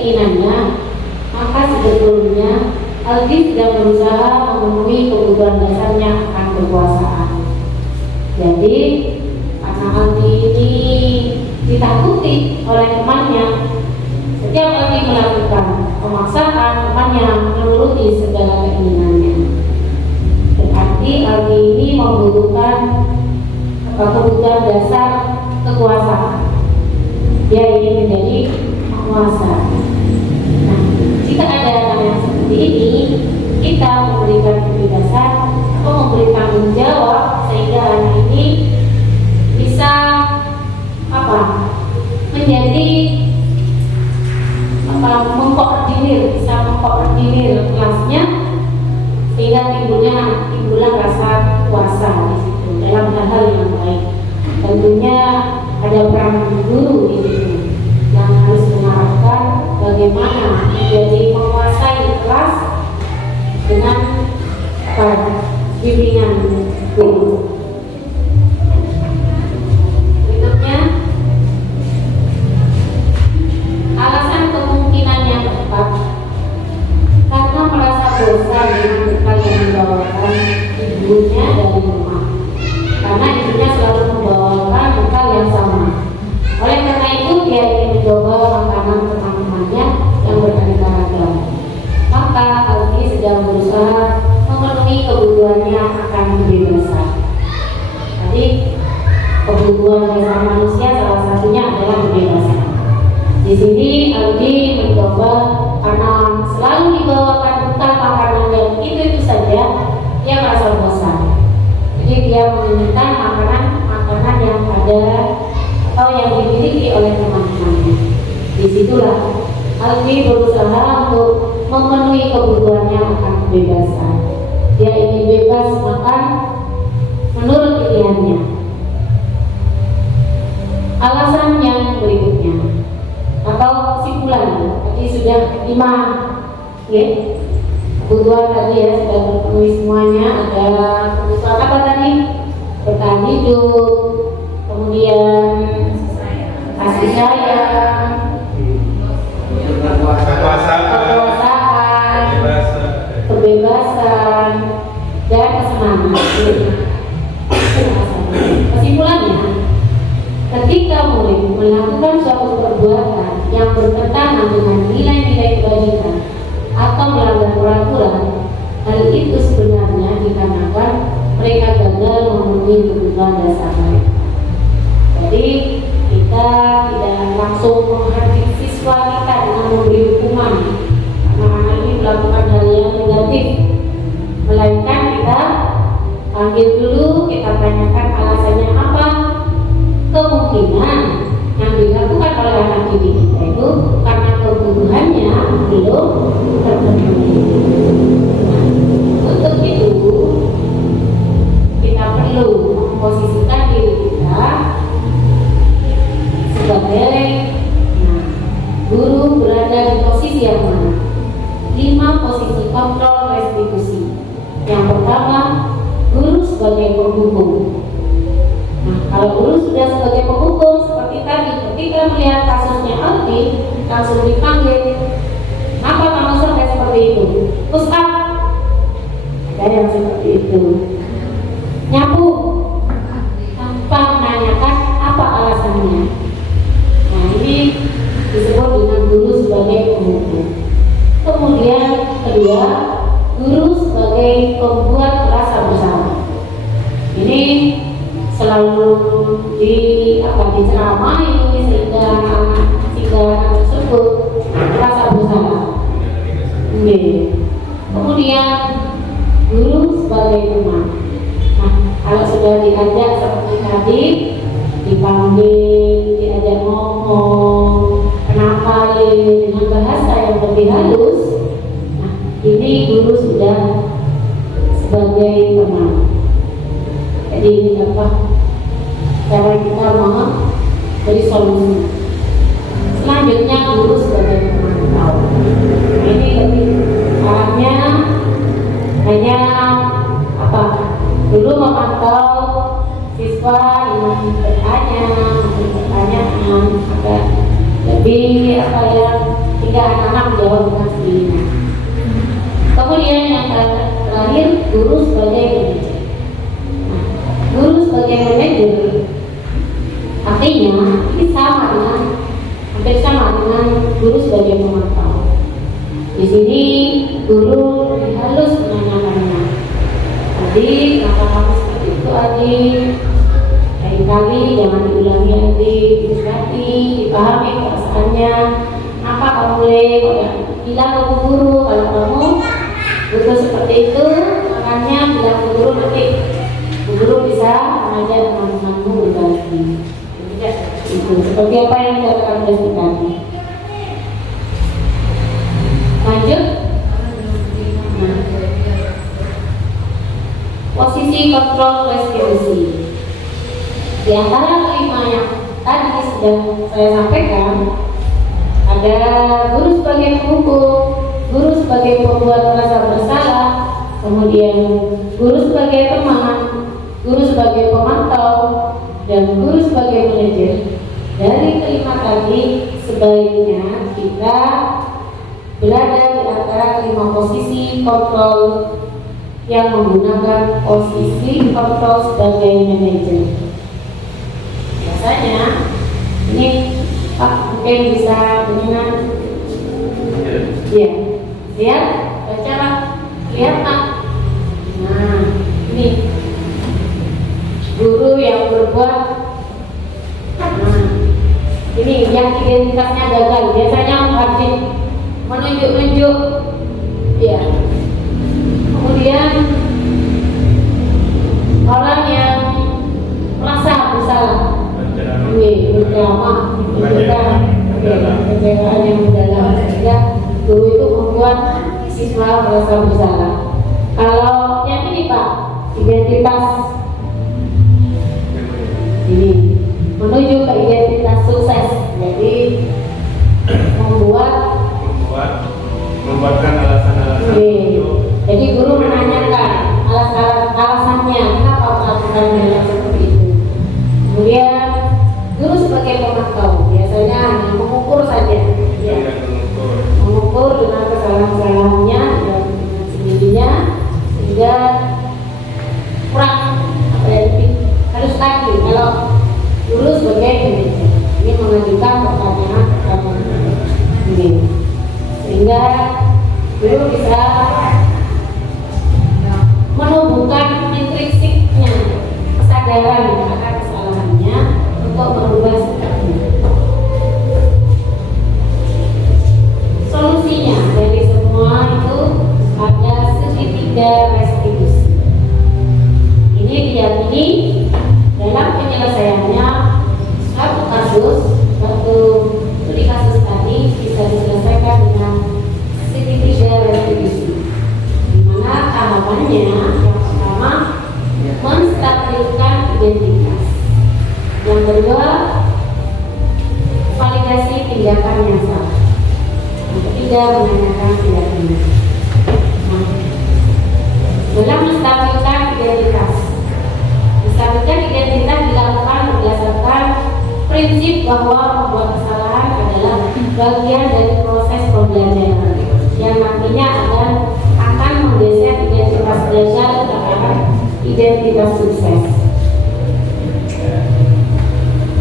keinginannya, maka sebetulnya Aldi sedang berusaha memenuhi kebutuhan dasarnya akan kekuasaan. Jadi karena Aldi ini ditakuti oleh temannya, setiap Aldi melakukan pemaksaan temannya menuruti segala keinginannya. Berarti Aldi ini membutuhkan kebutuhan dasar kekuasaan. Dia ingin menjadi penguasa. Nah, jika ada hal yang seperti ini, kita memberikan kebebasan atau memberi tanggung jawab sehingga anak ini bisa menjadi bisa mengkoordinir kelasnya sehingga timbullah rasa kuasa di situ dalam hal-hal yang baik. Tentunya ada peran guru di situ yang harus mengarahkan bagaimana menjadi menguasai kelas dengan bimbingan guru. Berikutnya, alasan kemungkinan yang tepat karena merasa bosan dengan bekal yang dibawakan ibunya dari rumah, karena ibunya selalu membawakan bekal yang sama. Oleh karena itu dia ingin mencoba makanan teman-temannya yang beraneka ragam. Maka Aldi sedang berusaha memenuhi kebutuhannya akan kebebasan. Tadi kebutuhan dasar manusia salah satunya adalah kebebasan. Di sini Aldi mencoba karena selalu dibawakan bekal makanan yang itu saja, dia merasa bosan. Jadi dia menginginkan makanan yang ada atau yang dimiliki oleh teman-temannya. Disitulah Aldi berusaha untuk memenuhi kebutuhannya akan kebebasan. Dia ingin bebas makan menurut pilihannya. Alasan yang berikutnya atau kesimpulan, tadi sudah 5 kebutuhan tadi ya sudah terpenuhi semuanya. Ada kebutuhan apa tadi? Bertahan hidup, kemudian kasih sayang, kekuasaan, kebebasan, dan kesenangan. Kesimpulannya, ketika murid melakukan suatu perbuatan yang bertentangan dengan nilai-nilai kebajikan atau melanggar peraturan, hal itu sebenarnya dikarenakan mereka gagal memenuhi kebutuhan dasar mereka. Jadi kita tidak langsung menghardik siswa kita dengan memberi hukuman karena anak ini melakukan hal yang negatif, melainkan kita panggil dulu, kita tanyakan alasannya apa. Kemungkinan yang dilakukan oleh anak didik kita itu karena kebutuhannya belum terpenuhi. Untuk itu kita perlu memposisikan diri kita sebagai guru berada di posisi yang mana? 5 posisi kontrol restitusi. Yang pertama, guru sebagai penghukum. Nah, kalau guru sudah sebagai penghukum seperti tadi, ketika melihat kasusnya Aldi langsung dipanggil. Kenapa kamu sampai seperti itu? Push up. Ada yang seperti itu. Nyapu tanpa menanyakan apa alasannya. Nah, ini disebut dengan guru sebagai penghukum. Kemudian kedua, guru sebagai pembuat rasa bersalah. Ini selalu diceramai sehingga anak tersebut merasa bersalah. Kemudian guru sebagai teman. Nah, kalau sudah diajak seperti tadi, dipanggil, diajak ngomong, kenapalin dengan bahasa yang lebih halus, nah ini guru sudah sebagai teman. Jadi ini cara kita memberi solusi. Selanjutnya guru sebagai pemantau. Ini lebih arahnya hanya dulu memantau siswa dengan bertanya, memberi pertanyaan, agak lebih hingga jawab dengan sendirinya. Kemudian yang terakhir, guru sebagai manajer. Nah, guru sebagai manajer artinya ini hampir sama dengan guru sebagai pemantau. Di sini guru lebih halus menanyakannya. Tadi kata kamu seperti itu Adi, lain kali jangan diulangi Adi, dimengerti, dipahami perasaannya. Apa kamu boleh bilang ke guru kalau kamu butuh seperti itu, makanya bilang ke guru nanti guru bisa mengajak teman-temanmu berbagi. Itu seperti apa yang dikatakan oleh tadi. Lanjut. Posisi kontrol restitusi. Di antara kelima yang tadi sudah saya sampaikan, ada guru sebagai penghukum, guru sebagai pembuat merasa bersalah, kemudian guru sebagai teman, guru sebagai pemantau, dan guru sebagai manajer. Dari kelima tadi sebaiknya kita berada di antara kelima posisi kontrol yang menggunakan posisi kontrol sebagai manajer. Biasanya ini Pak mungkin bisa dengan ya, lihat baca Pak, lihat Pak. Nah ini guru yang berbuat, nah ini yang identitasnya gagal, biasanya wajib menunjuk-nunjuk, ya. Kemudian orang yang merasa bersalah, berdrama, kejayaan yang mendalam, sehingga guru itu membuat siswa merasa bersalah. Kalau yang ini Pak, identitas ini menuju ke identitas sukses, jadi membuatkan alasan-alasan. Jadi guru menanyakan alasannya kenapa melakukan hal seperti itu. Kemudian guru sebagai pemantau biasanya hanya mengukur saja, ya. Mengukur dengan kesalahan-kesalahannya dan dengan sendirinya, sehingga kurang harus lagi kalau guru sebagai manajer ini mengajukan pertanyaan ini, sehingga guru bisa menumbuhkan intrinsiknya kesadaran akan kesalahannya untuk merubah sikapnya. Solusinya dari semua itu ada segitiga restitusi. Ini diyakini dalam penyelesaiannya suatu kasus, suatu studi kasus tadi bisa diselesaikan dengan segitiga restitusi, di mana tahapannya yang pertama menstabilkan identitas, yang kedua validasi tindakan yang salah, yang ketiga menanyakan tindak benar. Nah, dalam menstabilkan identitas dilakukan berdasarkan prinsip bahwa membuat kesalahan adalah bagian dari proses pembelajaran yang nantinya akan menggeser identitas belajar ke arah identitas sukses.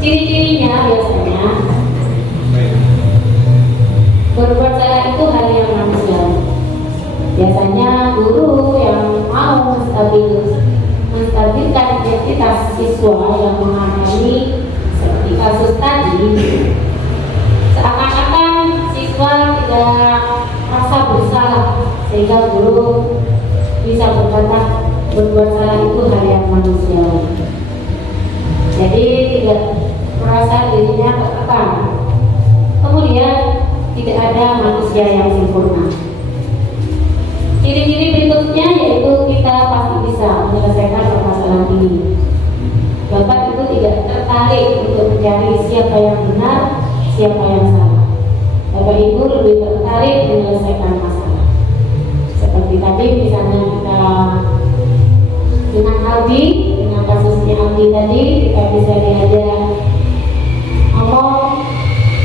Ciri-cirinya biasanya berbuat salah itu hal yang manusiawi. Biasanya guru yang mau menstabilkan identitas siswa yang mengalami seperti kasus tadi, seakan-akan siswa tidak merasa bersalah sehingga guru bisa berkata berbuat salah itu hal yang manusiawi. Jadi tidak merasa dirinya tertekan. Kemudian tidak ada manusia yang sempurna. Ciri-ciri berikutnya yaitu kita pasti bisa menyelesaikan permasalahan ini. Bapak itu tidak tertarik untuk mencari siapa yang benar, siapa yang salah. Bapak Ibu lebih tertarik menyelesaikan masalah. Seperti tadi misalnya kita dengan Aldi, dengan kasusnya Aldi tadi, kita bisa diajak ngomong,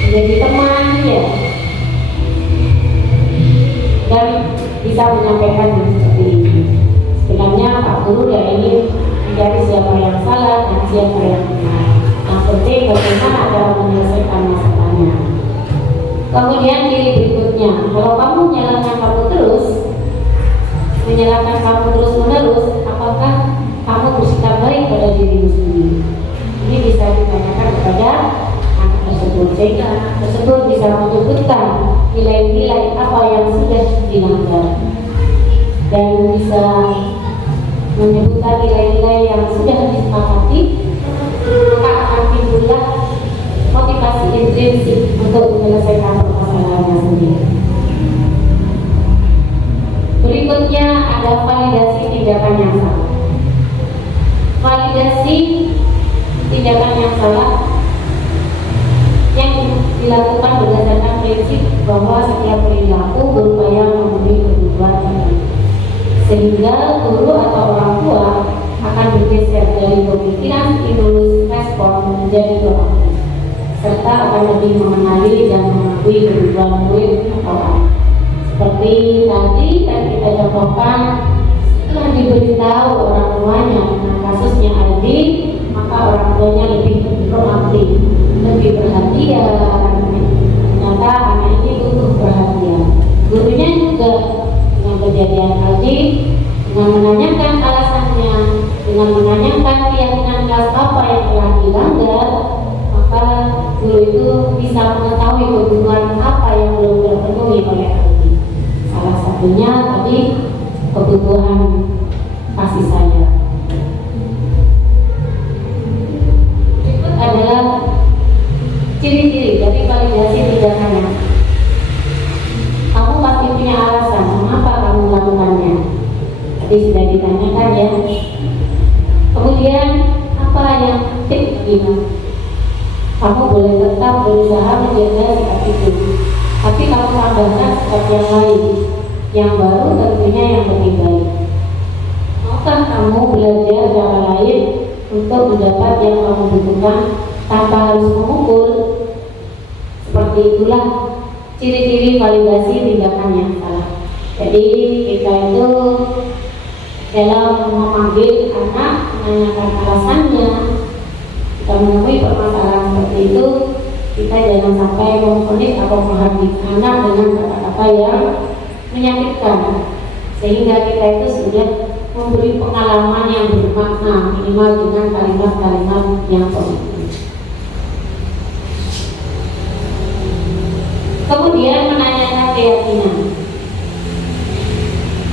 menjadi teman, ya. bisa menyampaikan seperti ini. Sebenarnya Pak Guru tidak ingin mencari siapa yang salah dan siapa yang benar. Yang penting bagaimana cara menyelesaikan masalahnya. Kemudian ciri berikutnya, kalau kamu menyalahkan kamu terus, menyalahkan kamu terus menerus, apakah kamu bersikap baik pada dirimu sendiri? Ini bisa ditanyakan kepada anak tersebut, sehingga anak tersebut bisa menyebutkan nilai-nilai apa yang sudah dilanggar dan bisa menyebutkan nilai-nilai yang sudah disepakati, maka akan timbullah motivasi intrinsik untuk menyelesaikan permasalahannya sendiri. Berikutnya ada validasi tindakan yang salah. Validasi tindakan yang salah yang dilakukan berdasarkan prinsip bahwa setiap perilaku berupaya memenuhi kebutuhan tertentu, sehingga guru atau orang tua akan bergeser dari pemikiran stimulus respon menjadi proaktif, serta akan lebih mengenali dan mengakui kebutuhan murid atau anak. Seperti tadi yang kita contohkan, setelah diberitahu orang tuanya tentang kasusnya Aldi, maka orang tuanya lebih proaktif, lebih perhatian. Ternyata anak ini butuh perhatian. Gurunya juga dengan kejadian Aldi, dengan menanyakan alasannya, dengan menanyakan keyakinan kelas apa yang telah dilanggar, maka guru itu bisa mengetahui kebutuhan apa yang belum terpenuhi oleh Aldi. Salah satunya tadi kebutuhan kasih sayang. Berikut adalah ciri-ciri dari validasi tindakannya. Kamu pasti punya alasan mengapa kamu melakukannya. Tadi sudah ditanyakan ya. Kemudian apa yang penting? Kamu boleh tetap berusaha menjaga sikap itu, tapi kamu tambahkan sikap yang lain, yang baru tentunya yang lebih baik. Maukah kamu belajar cara lain untuk mendapat yang kamu butuhkan tanpa harus memukul? Seperti itulah ciri-ciri validasi tindakan yang salah. Jadi kita itu dalam memanggil anak, menanyakan alasannya, kita menemui permasalahan seperti itu, kita jangan sampai memfonis atau menghardik anak dengan kata-kata yang menyakitkan, sehingga kita itu sudah memberi pengalaman yang bermakna, minimal dengan kalimat-kalimat yang positif. Kemudian menanyakan keyakinan.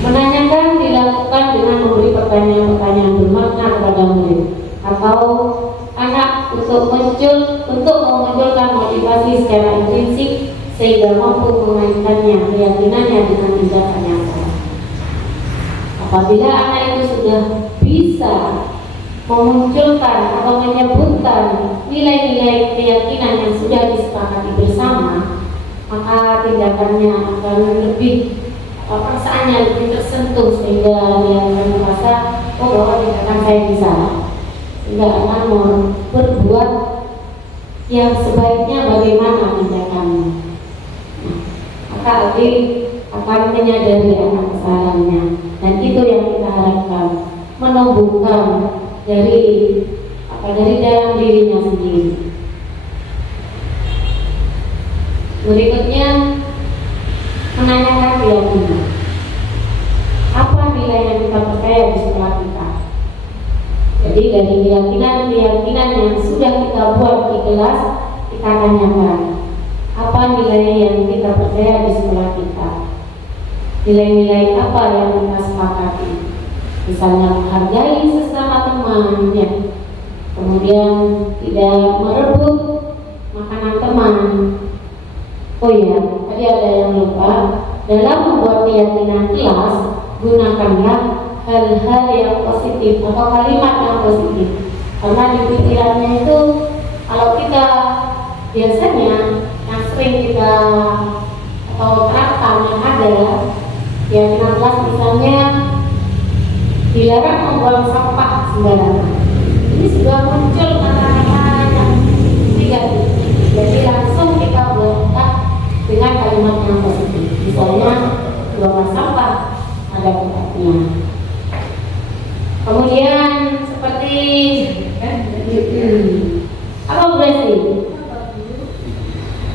Menanyakan dilakukan dengan memberi pertanyaan-pertanyaan bermakna kepada murid atau anak untuk memunculkan motivasi secara intrinsik sehingga mampu mengaitkannya keyakinannya dengan tindakan yang salah. Apabila anak itu sudah bisa memunculkan atau menyebutkan nilai-nilai keyakinan yang sudah disepakati bersama, maka tindakannya akan lebih, perasaannya lebih tersentuh sehingga dia akan merasa, oh bahwa tindakan saya bisa, sehingga akan berbuat yang sebaiknya bagaimana tindakannya. Maka Aldi akan menyadari akan kesalahannya, dan itu yang kita harapkan, menumbuhkan dari dalam dirinya sendiri. Berikutnya menanyakan keyakinan. Apa nilai yang kita percaya di sekolah kita? Jadi dari keyakinan yang sudah kita buat di kelas, kita tanyakan apa nilai yang kita percaya di sekolah kita. Nilai-nilai apa yang kita sepakati? Misalnya menghargai sesama teman, ya. Kemudian tidak merebut makanan teman. Oh iya, tadi ada yang lupa. Dalam membuat keyakinan kelas, gunakanlah hal-hal yang positif atau kalimat yang positif. Karena di pikirannya itu, kalau kita biasanya yang sering kita atau terapkan yang ada keyakinan kelas, misalnya dilarang membuang sampah sembarangan. Ini sudah muncul kata-kata yang negatif. Jadi langsung kita buat dengan kalimat yang positif. Misalnya buang sampah pokoknya. Kemudian seperti apa berarti?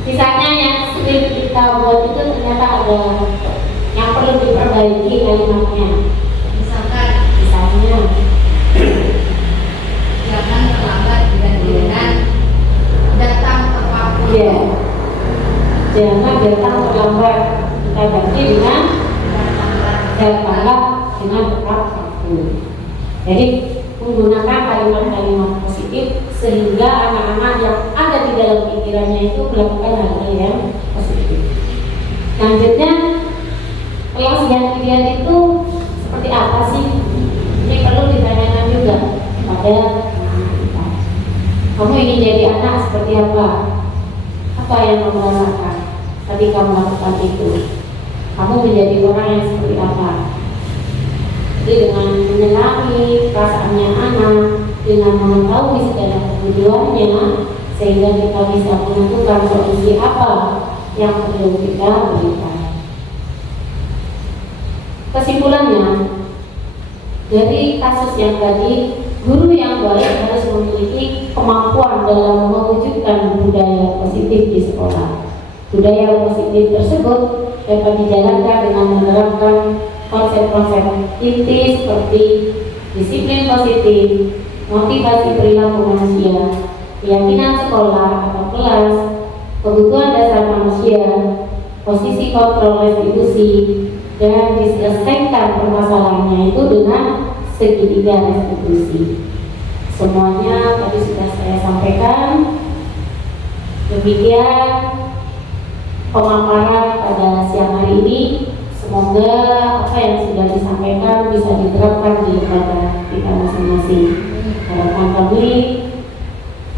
Sisanya yang sering kita buat itu ternyata ada yang perlu diperbaiki kalimatnya. Misalkan Misalnya, jangan terlambat dengan datang tepat. ya, jangan datang terlambat. Kita ganti dengan datanglah dengan tepat waktu. Jadi menggunakan kalimat-kalimat positif sehingga anak-anak yang ada di dalam pikirannya itu melakukan hal-hal yang positif. Selanjutnya, kelas yang ideal itu seperti apa sih? Ini perlu ditanyakan juga pada anak kita. Kamu ingin jadi anak seperti apa? Apa yang kamu rasakan ketika melakukan itu? Kamu menjadi orang yang seperti apa? Jadi dengan menyenangi perasaannya anak, dengan mengetahui segala kebutuhannya, sehingga kita bisa menentukan solusi apa yang perlu kita berikan. Kesimpulannya, dari kasus yang tadi, guru yang baik harus memiliki kemampuan dalam mewujudkan budaya positif di sekolah. Budaya positif tersebut dapat dijalankan dengan menerapkan konsep-konsep inti seperti disiplin positif, motivasi perilaku manusia, keyakinan sekolah atau kelas, kebutuhan dasar manusia, posisi kontrol restitusi, dan diselesaikan permasalahannya itu dengan segitiga restitusi. Semuanya tadi sudah saya sampaikan. Demikian pemaparan pada siang hari ini. Semoga apa yang sudah disampaikan bisa diterapkan di kepada kita masing-masing. Harapan kami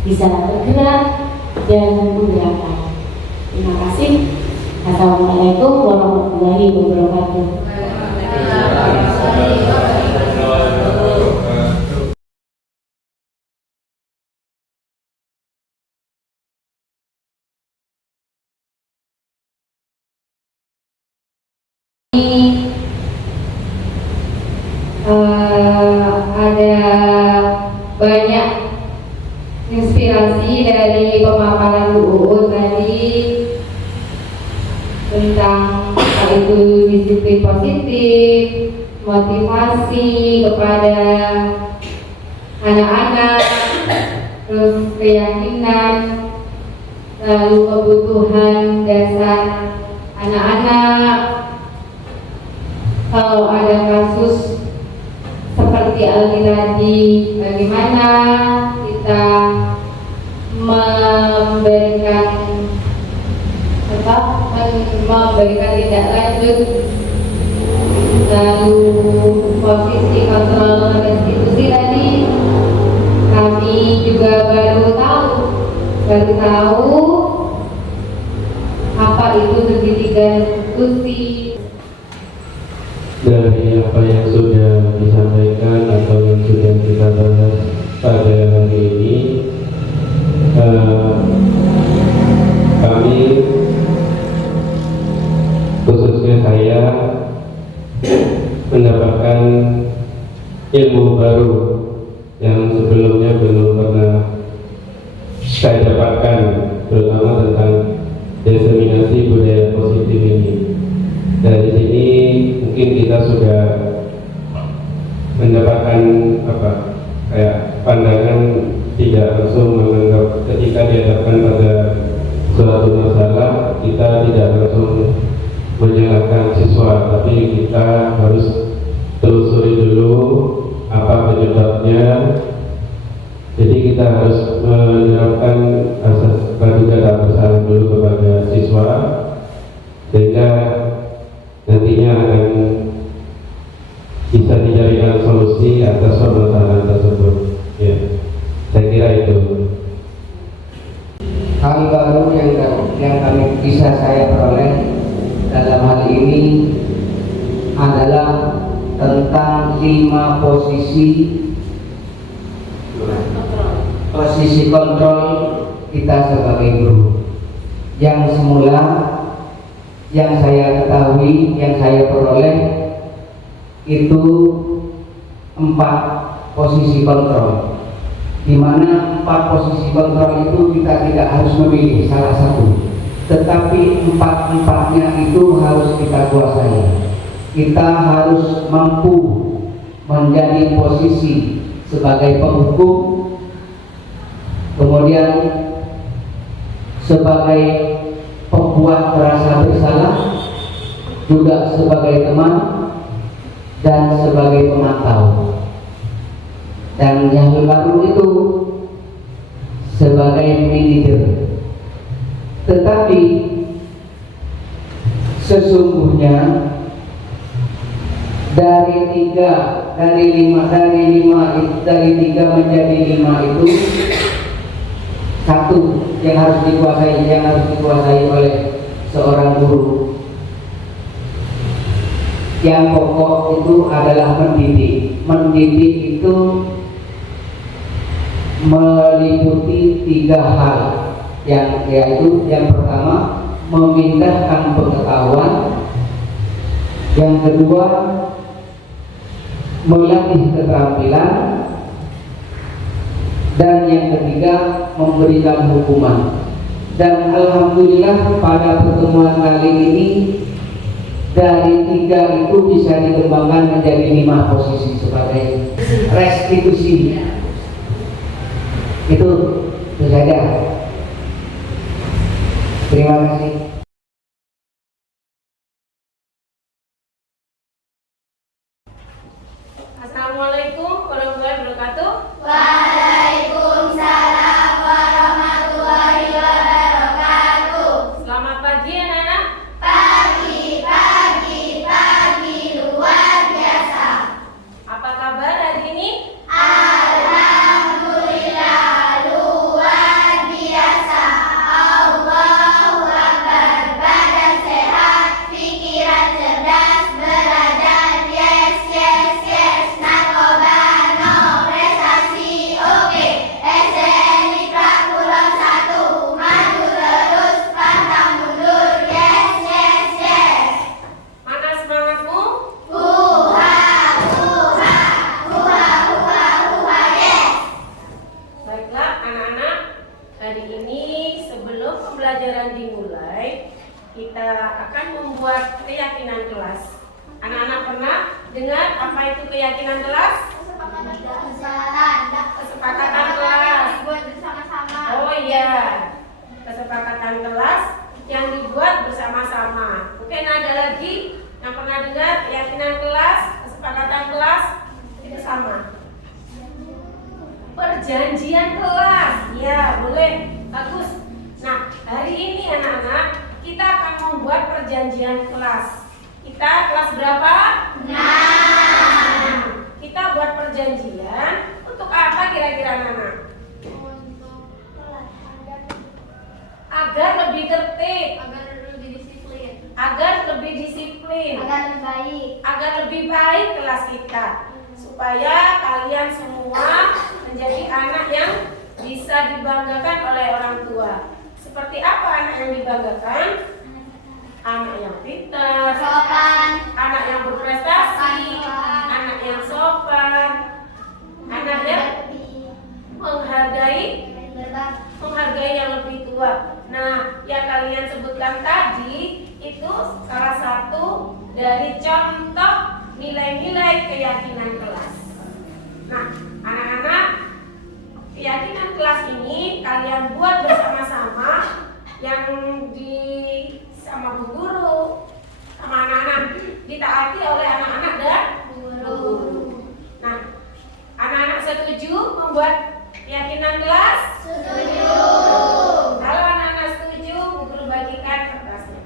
bisa tergerak dan menggerakkan. Terima kasih. Assalamualaikum warahmatullahi wabarakatuh. Ada banyak inspirasi dari pemaparan Bu Uut tadi tentang itu disiplin positif, motivasi kepada anak-anak, terus keyakinan, lalu kebutuhan dasar anak-anak. Kalau ada kasus seperti Aldi tadi, bagaimana kita memberikan tindak lanjut, lalu posisi kontrol restitusi tadi kami juga baru tahu apa itu segitiga restitusi. Dari apa yang sudah disampaikan atau yang sudah kita bahas pada hari ini, kami khususnya saya mendapatkan ilmu baru yang sebelumnya belum pernah saya dapatkan, terutama tentang diseminasi budaya positif ini. Dari sini mungkin kita sudah mendapatkan kayak pandangan tidak langsung menganggap ketika dihadapkan pada suatu masalah kita tidak langsung menyalahkan siswa, tapi kita harus telusuri dulu apa penyebabnya. Jadi kita harus menerapkan asas praduga tak bersalah dulu kepada siswa, sehingga nantinya akan bisa dicarikan solusi atas permasalahan tersebut. Ya, saya kira itu. Hal baru yang kami bisa saya peroleh dalam hal ini adalah tentang 5 posisi kontrol kita sebagai guru. Yang semula yang saya ketahui, yang saya peroleh itu 4 posisi kontrol, di mana 4 posisi kontrol itu kita tidak harus memilih salah satu, tetapi 4-4-nya itu harus kita kuasai. Kita harus mampu menjadi posisi sebagai penghukum, kemudian sebagai pembuat merasa bersalah, juga sebagai teman, dan sebagai pemantau. Dan yang baru itu sebagai manajer. Tetapi sesungguhnya dari 3 menjadi 5 itu satu yang harus dikuasai oleh seorang guru. Yang pokok itu adalah mendidik. Mendidik itu meliputi 3 hal, yaitu yang pertama memindahkan pengetahuan, yang kedua melatih keterampilan, dan yang ketiga memberikan hukuman. Dan alhamdulillah pada pertemuan kali ini dari 3 itu bisa dikembangkan menjadi 5 posisi sebagai restitusi. Itu saja. Terima kasih. Assalamualaikum warahmatullahi wabarakatuh. Waalaikumsalam warahmatullahi wabarakatuh. Selamat pagi anak-anak. Pagi luar biasa. Apa kabar hari ini? Alhamdulillah luar biasa. Allahu Akbar. Badan sehat, pikiran cerdas, belajar yes. Narkoba no, prestasi oke. SDN Mitra Kulon 1 maju terus, pantang mundur yes. Mana semangatmu? Huha yes. Baiklah anak-anak, hari ini sebelum pembelajaran dimulai, kita akan membuat keyakinan kelas. Anak-anak pernah dengar apa itu keyakinan kelas? Kesepakatan kelas. Buat bersama-sama. Oh iya, kesepakatan kelas yang dibuat bersama-sama. Mungkin ada lagi yang pernah dengar keyakinan kelas, kesepakatan kelas itu sama. Perjanjian kelas, ya boleh, bagus. Nah, hari ini anak-anak kita akan membuat perjanjian kelas. Kita kelas berapa? 6. Kita buat perjanjian untuk apa kira-kira anak-anak? Agar lebih tertib, agar lebih disiplin, agar lebih baik kelas kita, supaya kalian semua menjadi anak yang bisa dibanggakan oleh orang tua. Seperti apa anak yang dibanggakan? Anak yang pintar, Sopan, anak yang berprestasi, anak yang sopan, anak yang menghargai yang lebih tua. Nah, yang kalian sebutkan tadi itu salah satu dari contoh nilai-nilai keyakinan kelas. Nah, anak-anak, keyakinan kelas ini kalian buat bersama-sama, yang sama bu guru, sama anak-anak, ditaati oleh anak-anak dan bu guru. Nah, anak-anak setuju membuat keyakinan kelas? setuju. Kalau anak-anak setuju, bu guru bagikan kertasnya.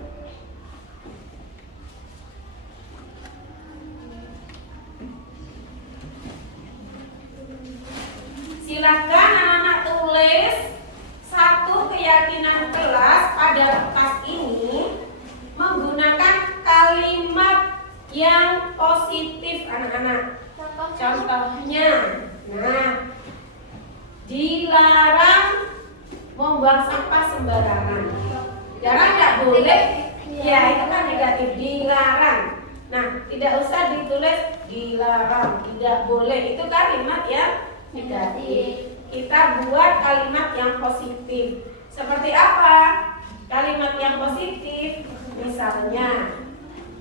Silakan anak-anak tulis satu keyakinan kelas pada kertas ini menggunakan kalimat yang positif anak-anak. Contohnya, nah, dilarang membuang sampah sembarangan. Jarang nggak boleh? Ya, itu kan negatif, dilarang. Nah, tidak usah ditulis dilarang, tidak boleh. Itu kalimat yang negatif. Kita buat kalimat yang positif. Seperti apa? Kalimat yang positif, misalnya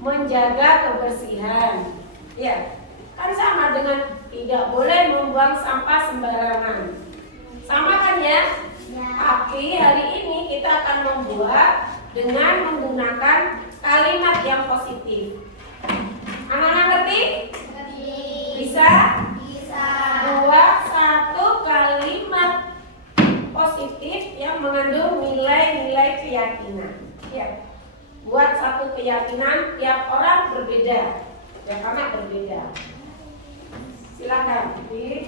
menjaga kebersihan. Ya, kan sama dengan tidak boleh membuang sampah sembarangan. Sama kan ya? Tapi hari ini kita akan membuat dengan menggunakan kalimat yang positif. Anak-anak ngerti? Bisa? Bisa. Buat satu kalimat positif yang mengandung nilai-nilai keyakinan. Ya. Buat satu keyakinan tiap orang berbeda. Tiap anak berbeda. Silakan ditulis.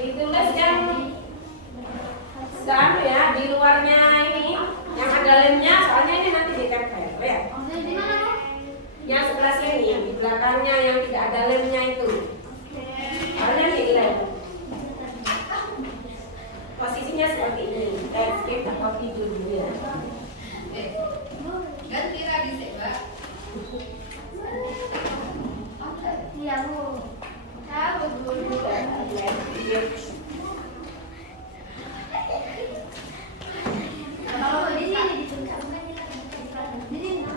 Ditulis yang sekarang ya, di luarnya ini yang ada lemnya, soalnya ini nanti ditempel ya. Yang sebelah sini, yang di belakangnya yang tidak ada lemnya itu. Soalnya di lem. Posisinya seperti ini. Kita kopi dulu ya. Ganti lagi sih, Mbak. Iya, Bu. Tahu dulu. Kalau di sini ditunjuk. Di sini.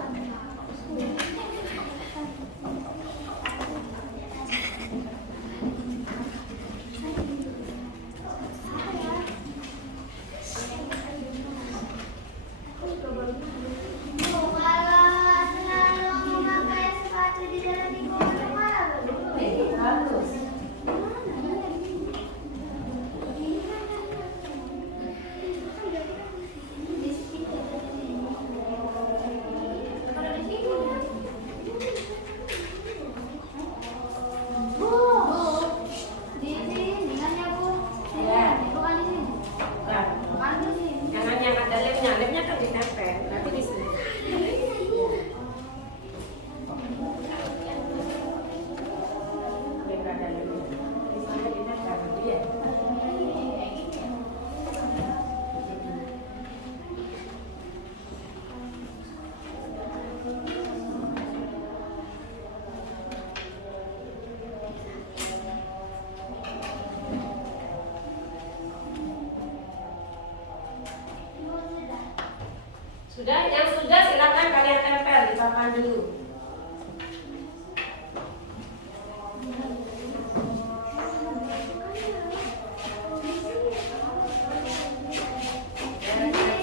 Sudah, yang sudah silakan kalian tempel di papan dulu.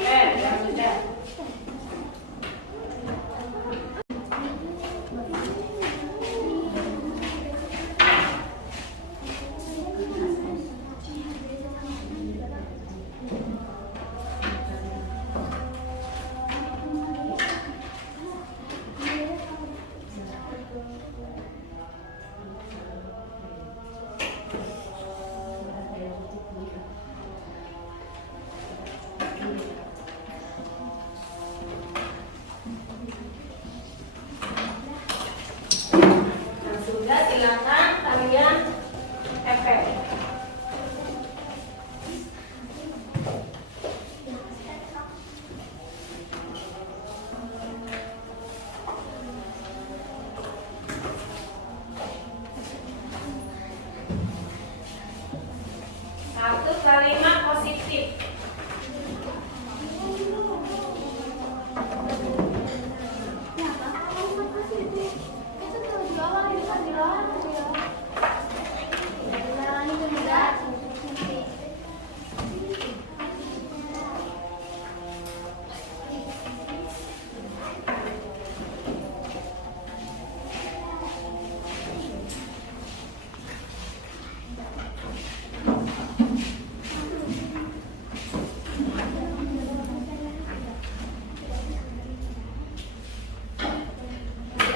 Yang sudah. Silakan kalian tempel. Satu kalimat positif.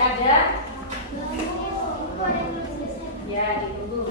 Ada? Ya, ditunggu.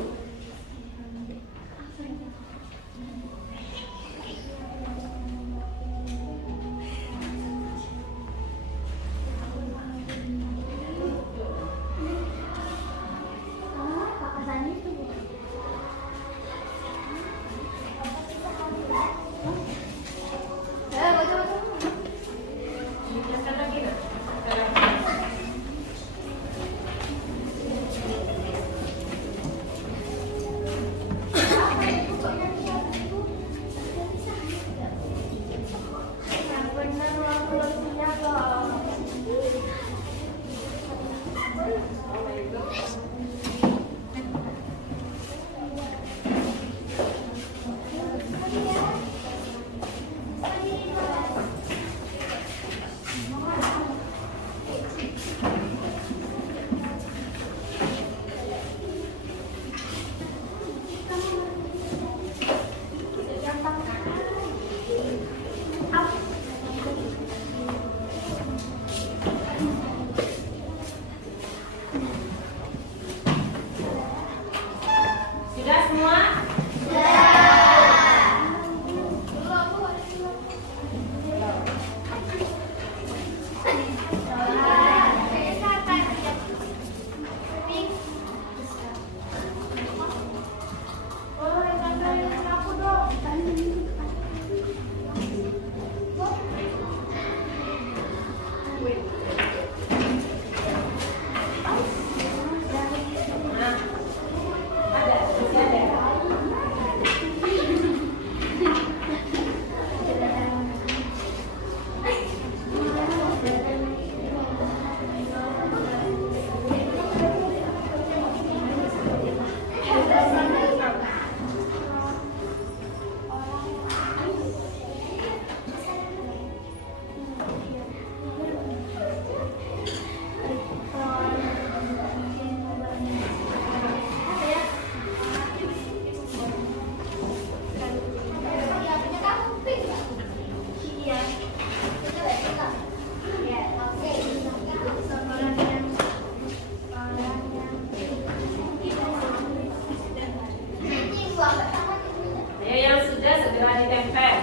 segera ditempel.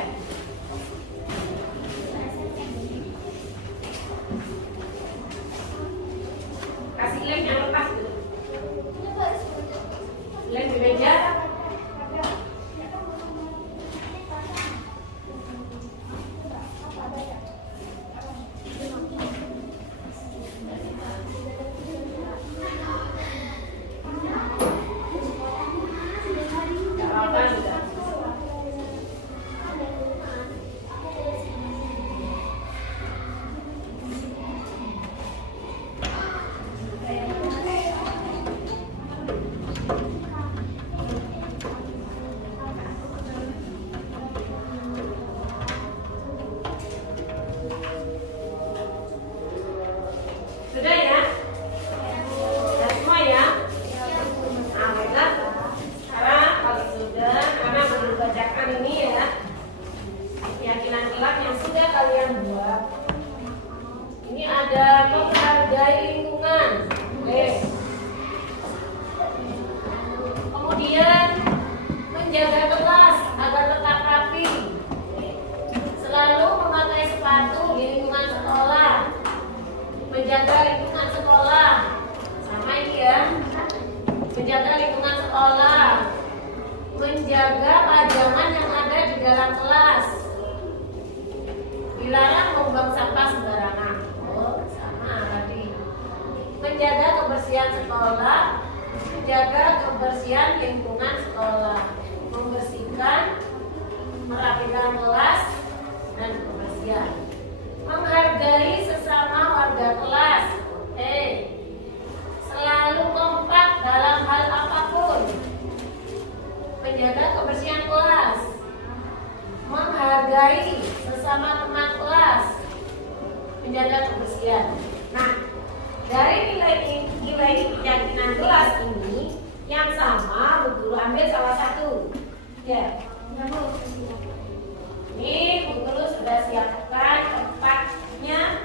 Kasih lem yang lepas dulu. Lem di meja. Sudah ya? Sudah semua ya? Nah, baiklah. Sekarang kalau sudah, karena belum bacakan ini ya, keyakinan kelak yang sudah kalian buat. Ini ada menghargai lingkungan. Kemudian menjaga kelas agar tetap rapi. Selalu memakai sepatu di lingkungan sekolah. Menjaga lingkungan sekolah, sama ini ya. Menjaga lingkungan sekolah, menjaga pajangan yang ada di dalam kelas. Dilarang membuang sampah sembarangan. Oh, sama tadi. Menjaga kebersihan sekolah, menjaga kebersihan lingkungan sekolah, membersihkan, merapikan kelas dan kebersihan. Menghargai sesama warga kelas. Selalu kompak dalam hal apapun. Menjaga kebersihan kelas. Menghargai sesama teman kelas. Menjaga kebersihan. Nah, dari nilai keyakinan kelas ini yang sama, Bu Guru ambil salah satu. Ya. Ini Bu Guru sudah siapkan tempatnya.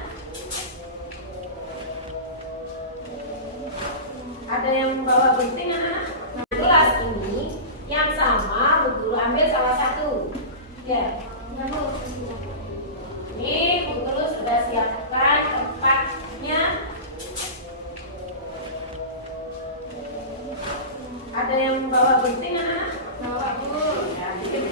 Ada yang membawa gunting anak? Nah, kelas ini yang sama, Bu Guru ambil salah satu. Ya. Ini Bu Guru sudah siapkan tempatnya. Ada yang membawa gunting anak? Bawa dulu. Ya, gitu.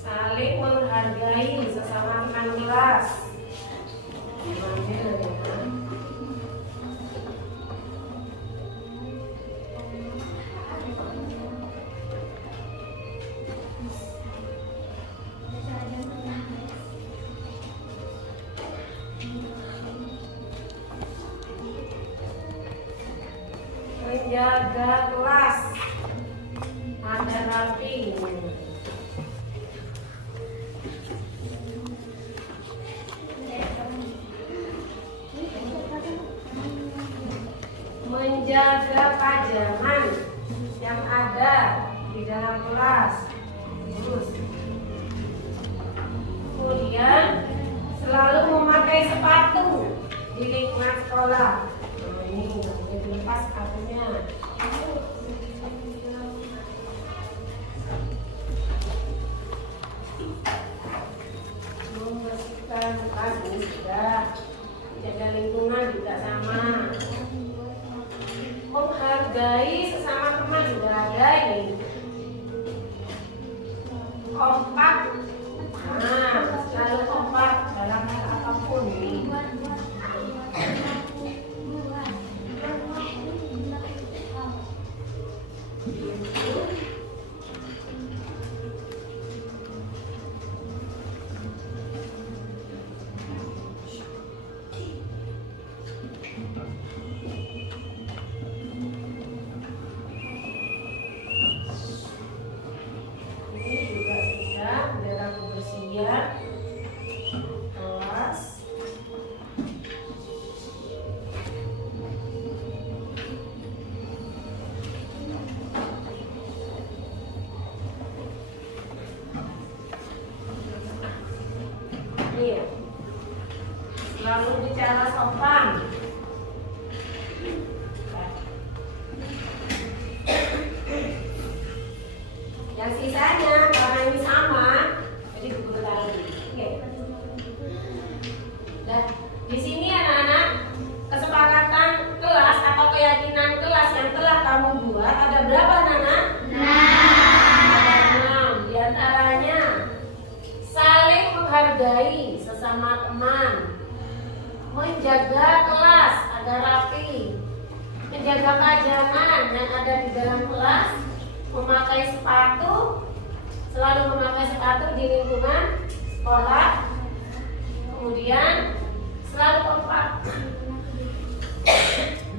Saling menghargai sesama teman kelas. Menjaga kelas agar rapi. Menjaga pajangan yang ada di dalam kelas. Terus. Kemudian selalu memakai sepatu di lingkungan sekolah. Nah, ini nggak boleh dilepas kartunya. Membersihkan bekas ini sudah, jaga lingkungan juga sama. Menghargai sesama teman juga ada ini. Kompak, nah selalu kompak dalam hal apapun ini. Kelas. Iya. Lalu bicara sopan. Yang sisanya karena ini sama, jadi guru lagi. Oke. Dan di sini anak-anak, kesepakatan kelas atau keyakinan kelas yang telah kamu buat ada berapa, Nana? 6. Di antaranya saling menghargai sesama teman, menjaga kelas agar rapi, menjaga pajangan yang ada di dalam kelas, memakai sepatu, selalu memakai sepatu di lingkungan sekolah, kemudian selalu kompak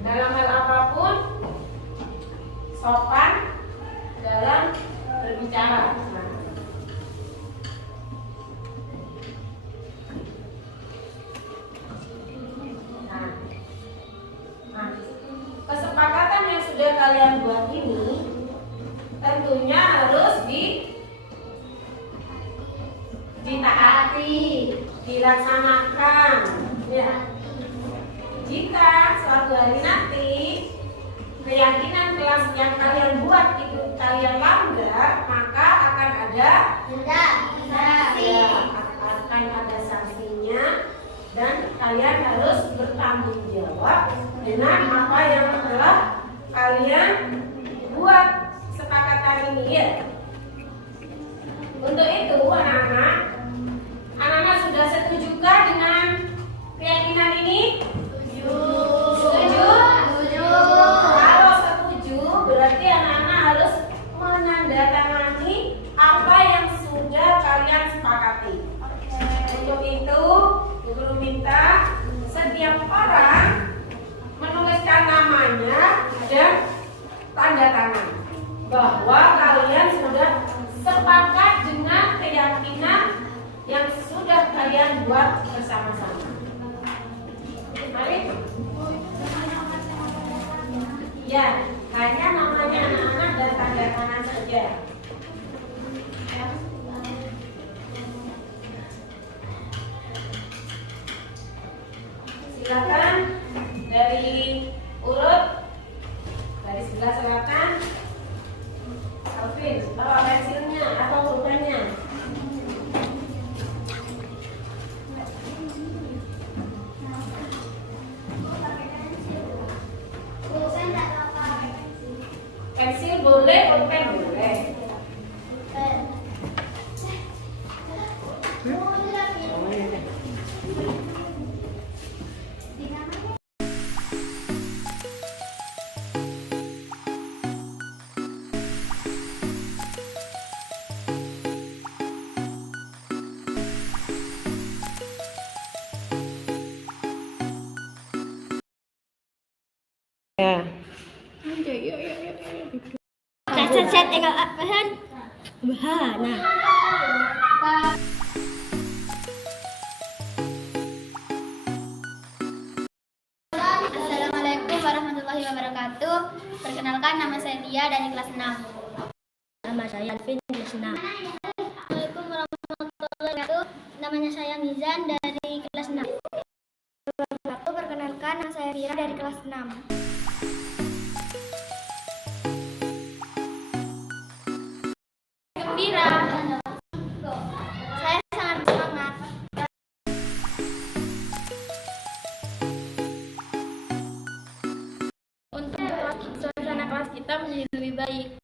dalam hal apapun, sopan dalam berbicara. Nah, kesepakatan yang sudah kalian buat ini tentunya harus ditaati, dilaksanakan. Ya. Jika suatu hari nanti keyakinan kelas yang kalian buat itu kalian langgar, maka akan ada sanksinya dan kalian harus bertanggung jawab dengan apa yang telah kalian buat kesepakatan ini ya. Untuk itu anak-anak sudah setujukah dengan keyakinan ini? Setuju? Kalau setuju berarti anak-anak harus menandatangani apa yang sudah kalian sepakati. Untuk itu guru minta setiap orang menuliskan namanya dan tanda tangan bahwa kalian sudah sepakat dengan keyakinan yang sudah kalian buat bersama-sama. Mari. Ya, hanya namanya anak-anak dan tanda tangan saja. Silakan dari urut dari sebelah selatan. Alvin, bawa pensilnya atau pulpennya. Pensil boleh, pulpen boleh. Ya. Set tinggal bahan. Nah. Assalamualaikum warahmatullahi wabarakatuh. Perkenalkan, nama saya Tia dari kelas 6. Nama saya Alvin dari kelas 6. Assalamualaikum warahmatullahi wabarakatuh. Namanya saya Mizan dari kelas 6. Perkenalkan, Perkenalkan, nama saya Vira dari kelas 6. Gembira. Saya sangat semangat. Untuk suasana kelas kita menjadi lebih baik.